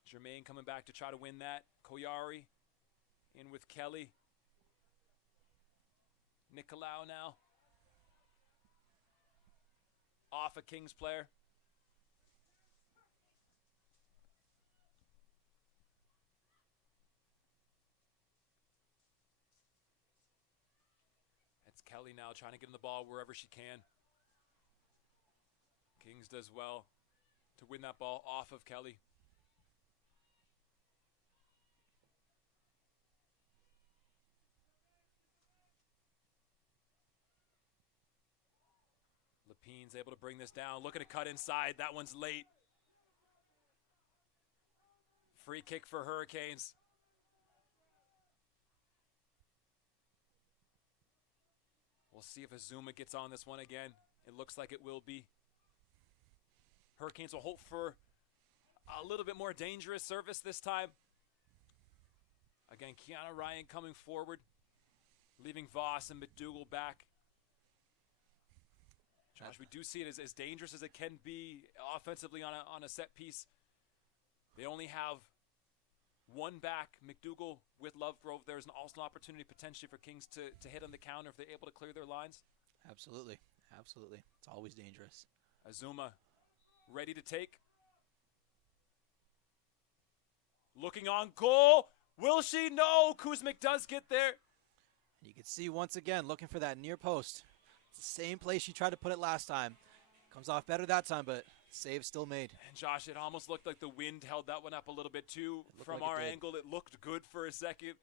Germain coming back to try to win that. Koyari in with Kelly. Nicolau now. Off a Kings player. It's Kelly now trying to get in the ball wherever she can. Kings does well to win that ball off of Kelly. Lapine's able to bring this down. Looking to cut inside. That one's late. Free kick for Hurricanes. We'll see if Azuma gets on this one again. It looks like it will be. Hurricanes will hope for a little bit more dangerous service this time. Again, Kiana Ryan coming forward, leaving Voss and McDougall back. Josh, we do see it as dangerous as it can be offensively on a set piece. They only have one back, McDougall with Lovegrove. There's also an opportunity potentially for Kings to hit on the counter if they're able to clear their lines. Absolutely. Absolutely. It's always dangerous. Azuma ready to take. Looking on goal. Will she? No. Kuzmic does get there. You can see once again looking for that near post. It's the same place she tried to put it last time. Comes off better that time, but save still made. And Josh, it almost looked like the wind held that one up a little bit too. From like our angle, it looked good for a second.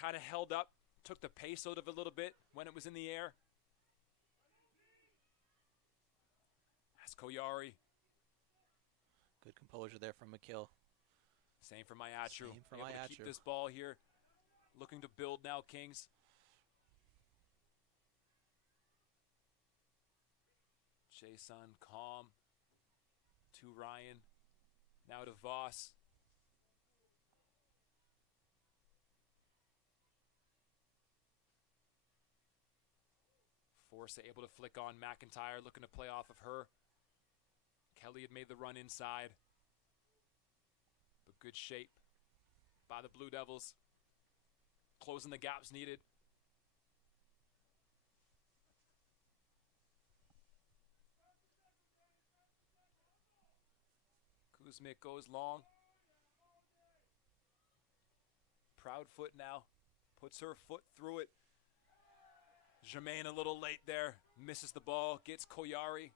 Kind of held up, took the pace out of it a little bit when it was in the air. That's Koyari. Good composure there from McKill. Same for Mayatru. Same for Able to Mayatru. keep this ball here. Looking to build now, Kings. Jason calm to Ryan. Now to Voss. Force able to flick on McIntyre, looking to play off of her. Kelly had made the run inside. But good shape by the Blue Devils. Closing the gaps needed. Kuzmic goes long. Proudfoot now puts her foot through it. Germain a little late there. Misses the ball. Gets Koyari.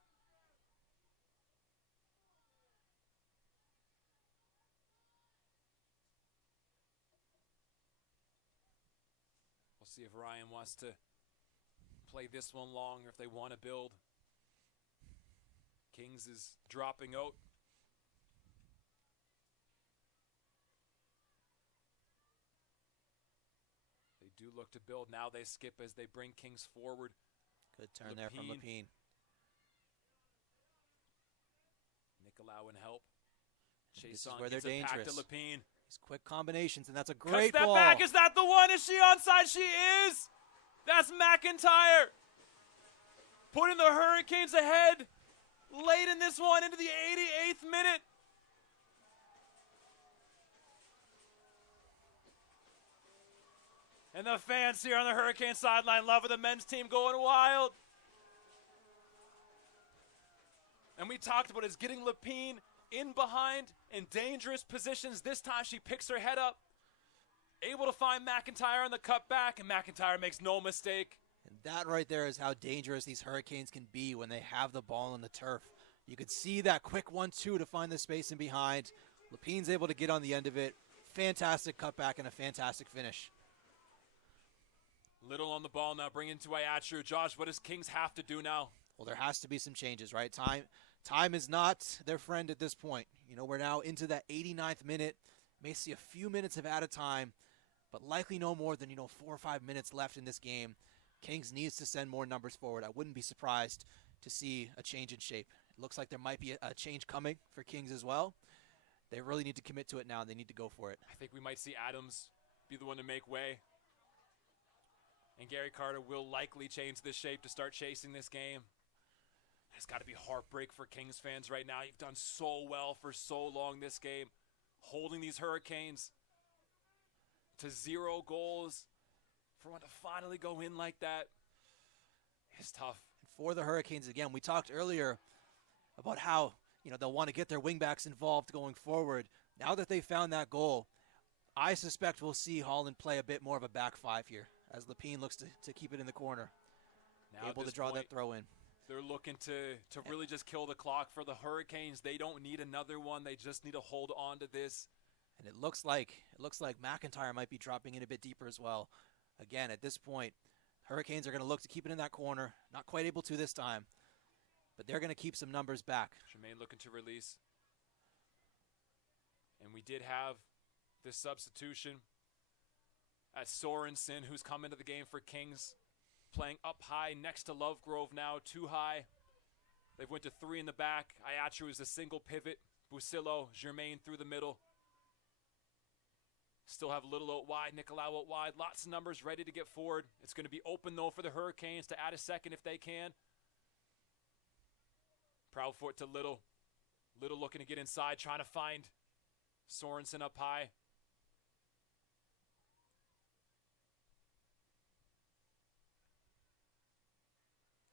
We'll see if Ryan wants to play this one long or if they want to build. Kings is dropping out. Do look to build. Now they skip as they bring Kings forward. Good turn there from Lapine. Nicolau in help. This is where they're dangerous. To Lapine. These quick combinations, and that's a great ball. Back. Is that the one? Is she onside? She is. That's McIntyre. Putting the Hurricanes ahead late in this one into the 88th minute. And the fans here on the Hurricane sideline love the men's team going wild. And we talked about is getting Lapine in behind in dangerous positions. This time she picks her head up, able to find McIntyre on the cutback, and McIntyre makes no mistake. And that right there is how dangerous these Hurricanes can be when they have the ball on the turf. You could see that quick 1-2 to find the space in behind. Lapine's able to get on the end of it. Fantastic cutback and a fantastic finish. Little on the ball now, bring into Iatru. Josh, what does Kings have to do now? Well, there has to be some changes, right? Time is not their friend at this point. You know, we're now into that 89th minute. May see a few minutes of added time, but likely no more than, 4 or 5 minutes left in this game. Kings needs to send more numbers forward. I wouldn't be surprised to see a change in shape. It looks like there might be a change coming for Kings as well. They really need to commit to it now. They need to go for it. I think we might see Adams be the one to make way. And Gary Carter will likely change this shape to start chasing this game. It's got to be heartbreak for Kings fans right now. You've done so well for so long this game, holding these Hurricanes to 0 goals. For one to finally go in like that is tough. For the Hurricanes, again, we talked earlier about how they'll want to get their wingbacks involved going forward. Now that they found that goal, I suspect we'll see Holland play a bit more of a back five here as Lepine looks to keep it in the corner, now able to draw that throw in. They're looking to really just kill the clock for the Hurricanes. They don't need another one. They just need to hold on to this. And it looks like McIntyre might be dropping in a bit deeper as well. Again, at this point, Hurricanes are going to look to keep it in that corner. Not quite able to this time, but they're going to keep some numbers back. Jermaine looking to release. And we did have this substitution at Sorensen, who's come into the game for Kings, playing up high next to Lovegrove now, too high. They've went to 3 in the back. Iatru is a single pivot. Busillo, Jermaine through the middle. Still have Little out wide, Nicolau out wide. Lots of numbers ready to get forward. It's going to be open, though, for the Hurricanes to add a second if they can. Proudfoot to Little. Little looking to get inside, trying to find Sorensen up high.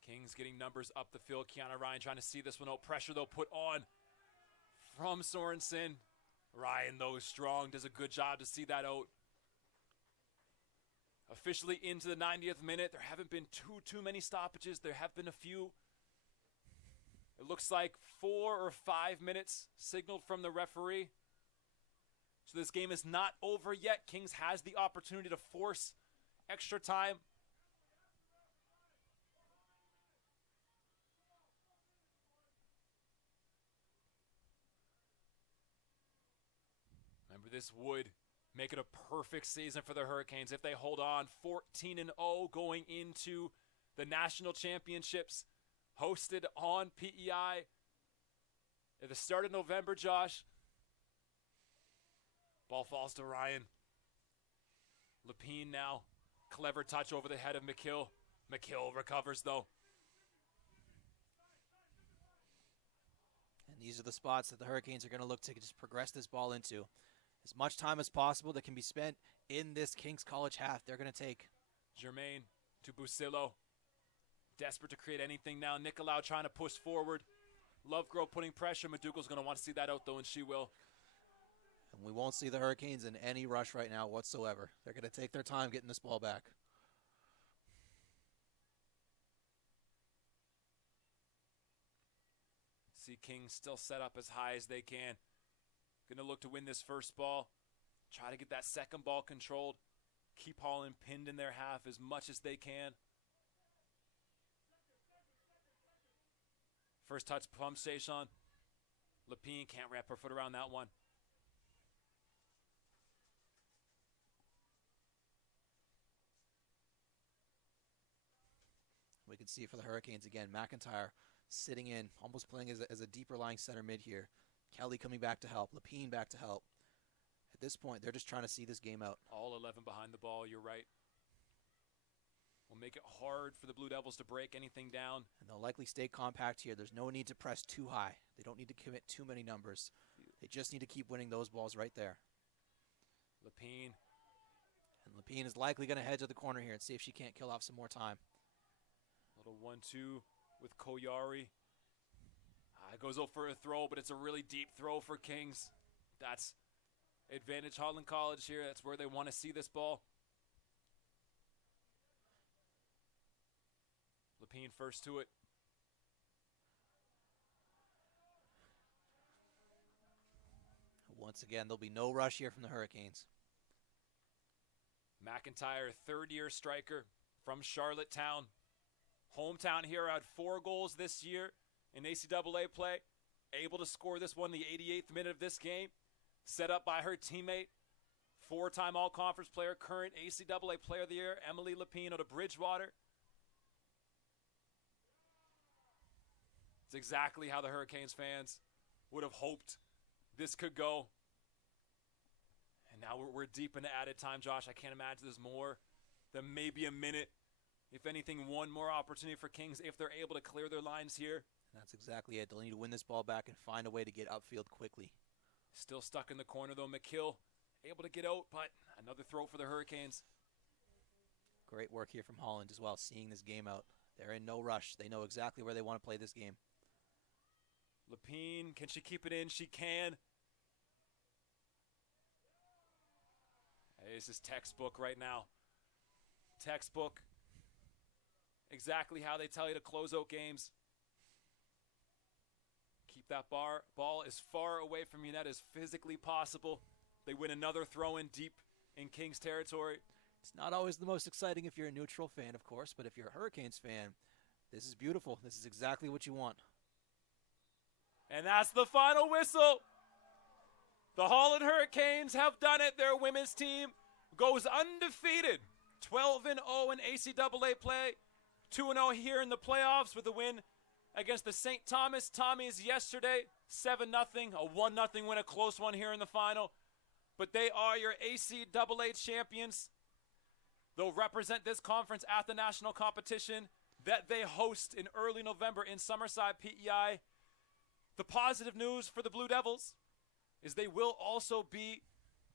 Kings getting numbers up the field. Keanu Ryan trying to see this one out. Pressure, though, put on from Sorensen. Ryan, though, strong, does a good job to see that out. Officially into the 90th minute. There haven't been too many stoppages. There have been a few. It looks like 4 or 5 minutes signaled from the referee. So this game is not over yet. Kings has the opportunity to force extra time. This would make it a perfect season for the Hurricanes if they hold on 14-0 going into the national championships hosted on PEI at the start of November, Josh. Ball falls to Ryan. Lepine now. Clever touch over the head of McKill. McKill recovers, though. And these are the spots that the Hurricanes are going to look to just progress this ball into. As much time as possible that can be spent in this Kings College half, they're going to take. Jermaine to Busillo. Desperate to create anything now. Nicolau trying to push forward. Lovegrove putting pressure. Madugal's going to want to see that out, though, and she will. And we won't see the Hurricanes in any rush right now whatsoever. They're going to take their time getting this ball back. See Kings still set up as high as they can. Going to look to win this first ball. Try to get that second ball controlled. Keep Holland pinned in their half as much as they can. First touch pump station. Lepine can't wrap her foot around that one. We can see for the Hurricanes again, McIntyre sitting in, almost playing as a deeper lying center mid here. Kelly coming back to help. Lepine back to help. At this point, they're just trying to see this game out. All 11 behind the ball, you're right. Will make it hard for the Blue Devils to break anything down. And they'll likely stay compact here. There's no need to press too high. They don't need to commit too many numbers. They just need to keep winning those balls right there. Lepine. And Lepine is likely going to head to the corner here and see if she can't kill off some more time. Little 1-2 with Koyari. It goes out for a throw, but it's a really deep throw for Kings. That's advantage Holland College here. That's where they want to see this ball. Lepine first to it. Once again, there'll be no rush here from the Hurricanes. McIntyre, third-year striker, from Charlottetown. Hometown hero had 4 goals this year in ACAA play. Able to score this one in the 88th minute of this game. Set up by her teammate, 4-time All-Conference player, current ACAA Player of the Year, Emily Lapine out of Bridgewater. It's exactly how the Hurricanes fans would have hoped this could go. And now we're deep into added time, Josh. I can't imagine there's more than maybe a minute. If anything, one more opportunity for Kings if they're able to clear their lines here. That's exactly it. They'll need to win this ball back and find a way to get upfield quickly. Still stuck in the corner, though. McKill able to get out, but another throw for the Hurricanes. Great work here from Holland as well, seeing this game out. They're in no rush. They know exactly where they want to play this game. Lapine, can she keep it in? She can. Hey, this is textbook right now. Textbook. Exactly how they tell you to close out games. Keep that ball as far away from your net as physically possible. They win another throw-in deep in Kings territory. It's not always the most exciting if you're a neutral fan, of course, but if you're a Hurricanes fan, this is beautiful. This is exactly what you want. And that's the final whistle. The Holland Hurricanes have done it. Their women's team goes undefeated. 12-0 in ACAA play. 2-0 here in the playoffs with a win against the St. Thomas Tommies yesterday. 7-0, a 1-0 win, a close one here in the final. But they are your ACAA champions. They'll represent this conference at the national competition that they host in early November in Summerside, PEI. The positive news for the Blue Devils is they will also be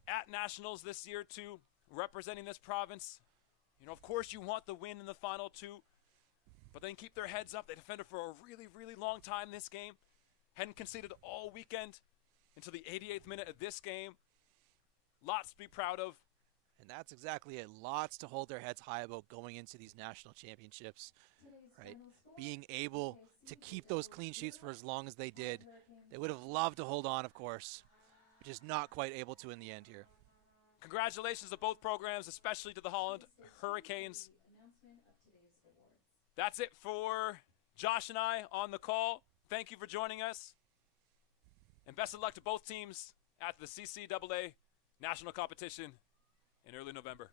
at nationals this year too, representing this province. You know, of course you want the win in the final two, but they can keep their heads up. They defended for a really, really long time this game. Hadn't conceded all weekend until the 88th minute of this game. Lots to be proud of. And that's exactly it. Lots to hold their heads high about going into these national championships, right? Being able to keep those clean sheets for as long as they did. They would have loved to hold on, of course, but just not quite able to in the end here. Congratulations to both programs, especially to the Holland Hurricanes. That's it for Josh and I on the call. Thank you for joining us. And best of luck to both teams at the CCAA national competition in early November.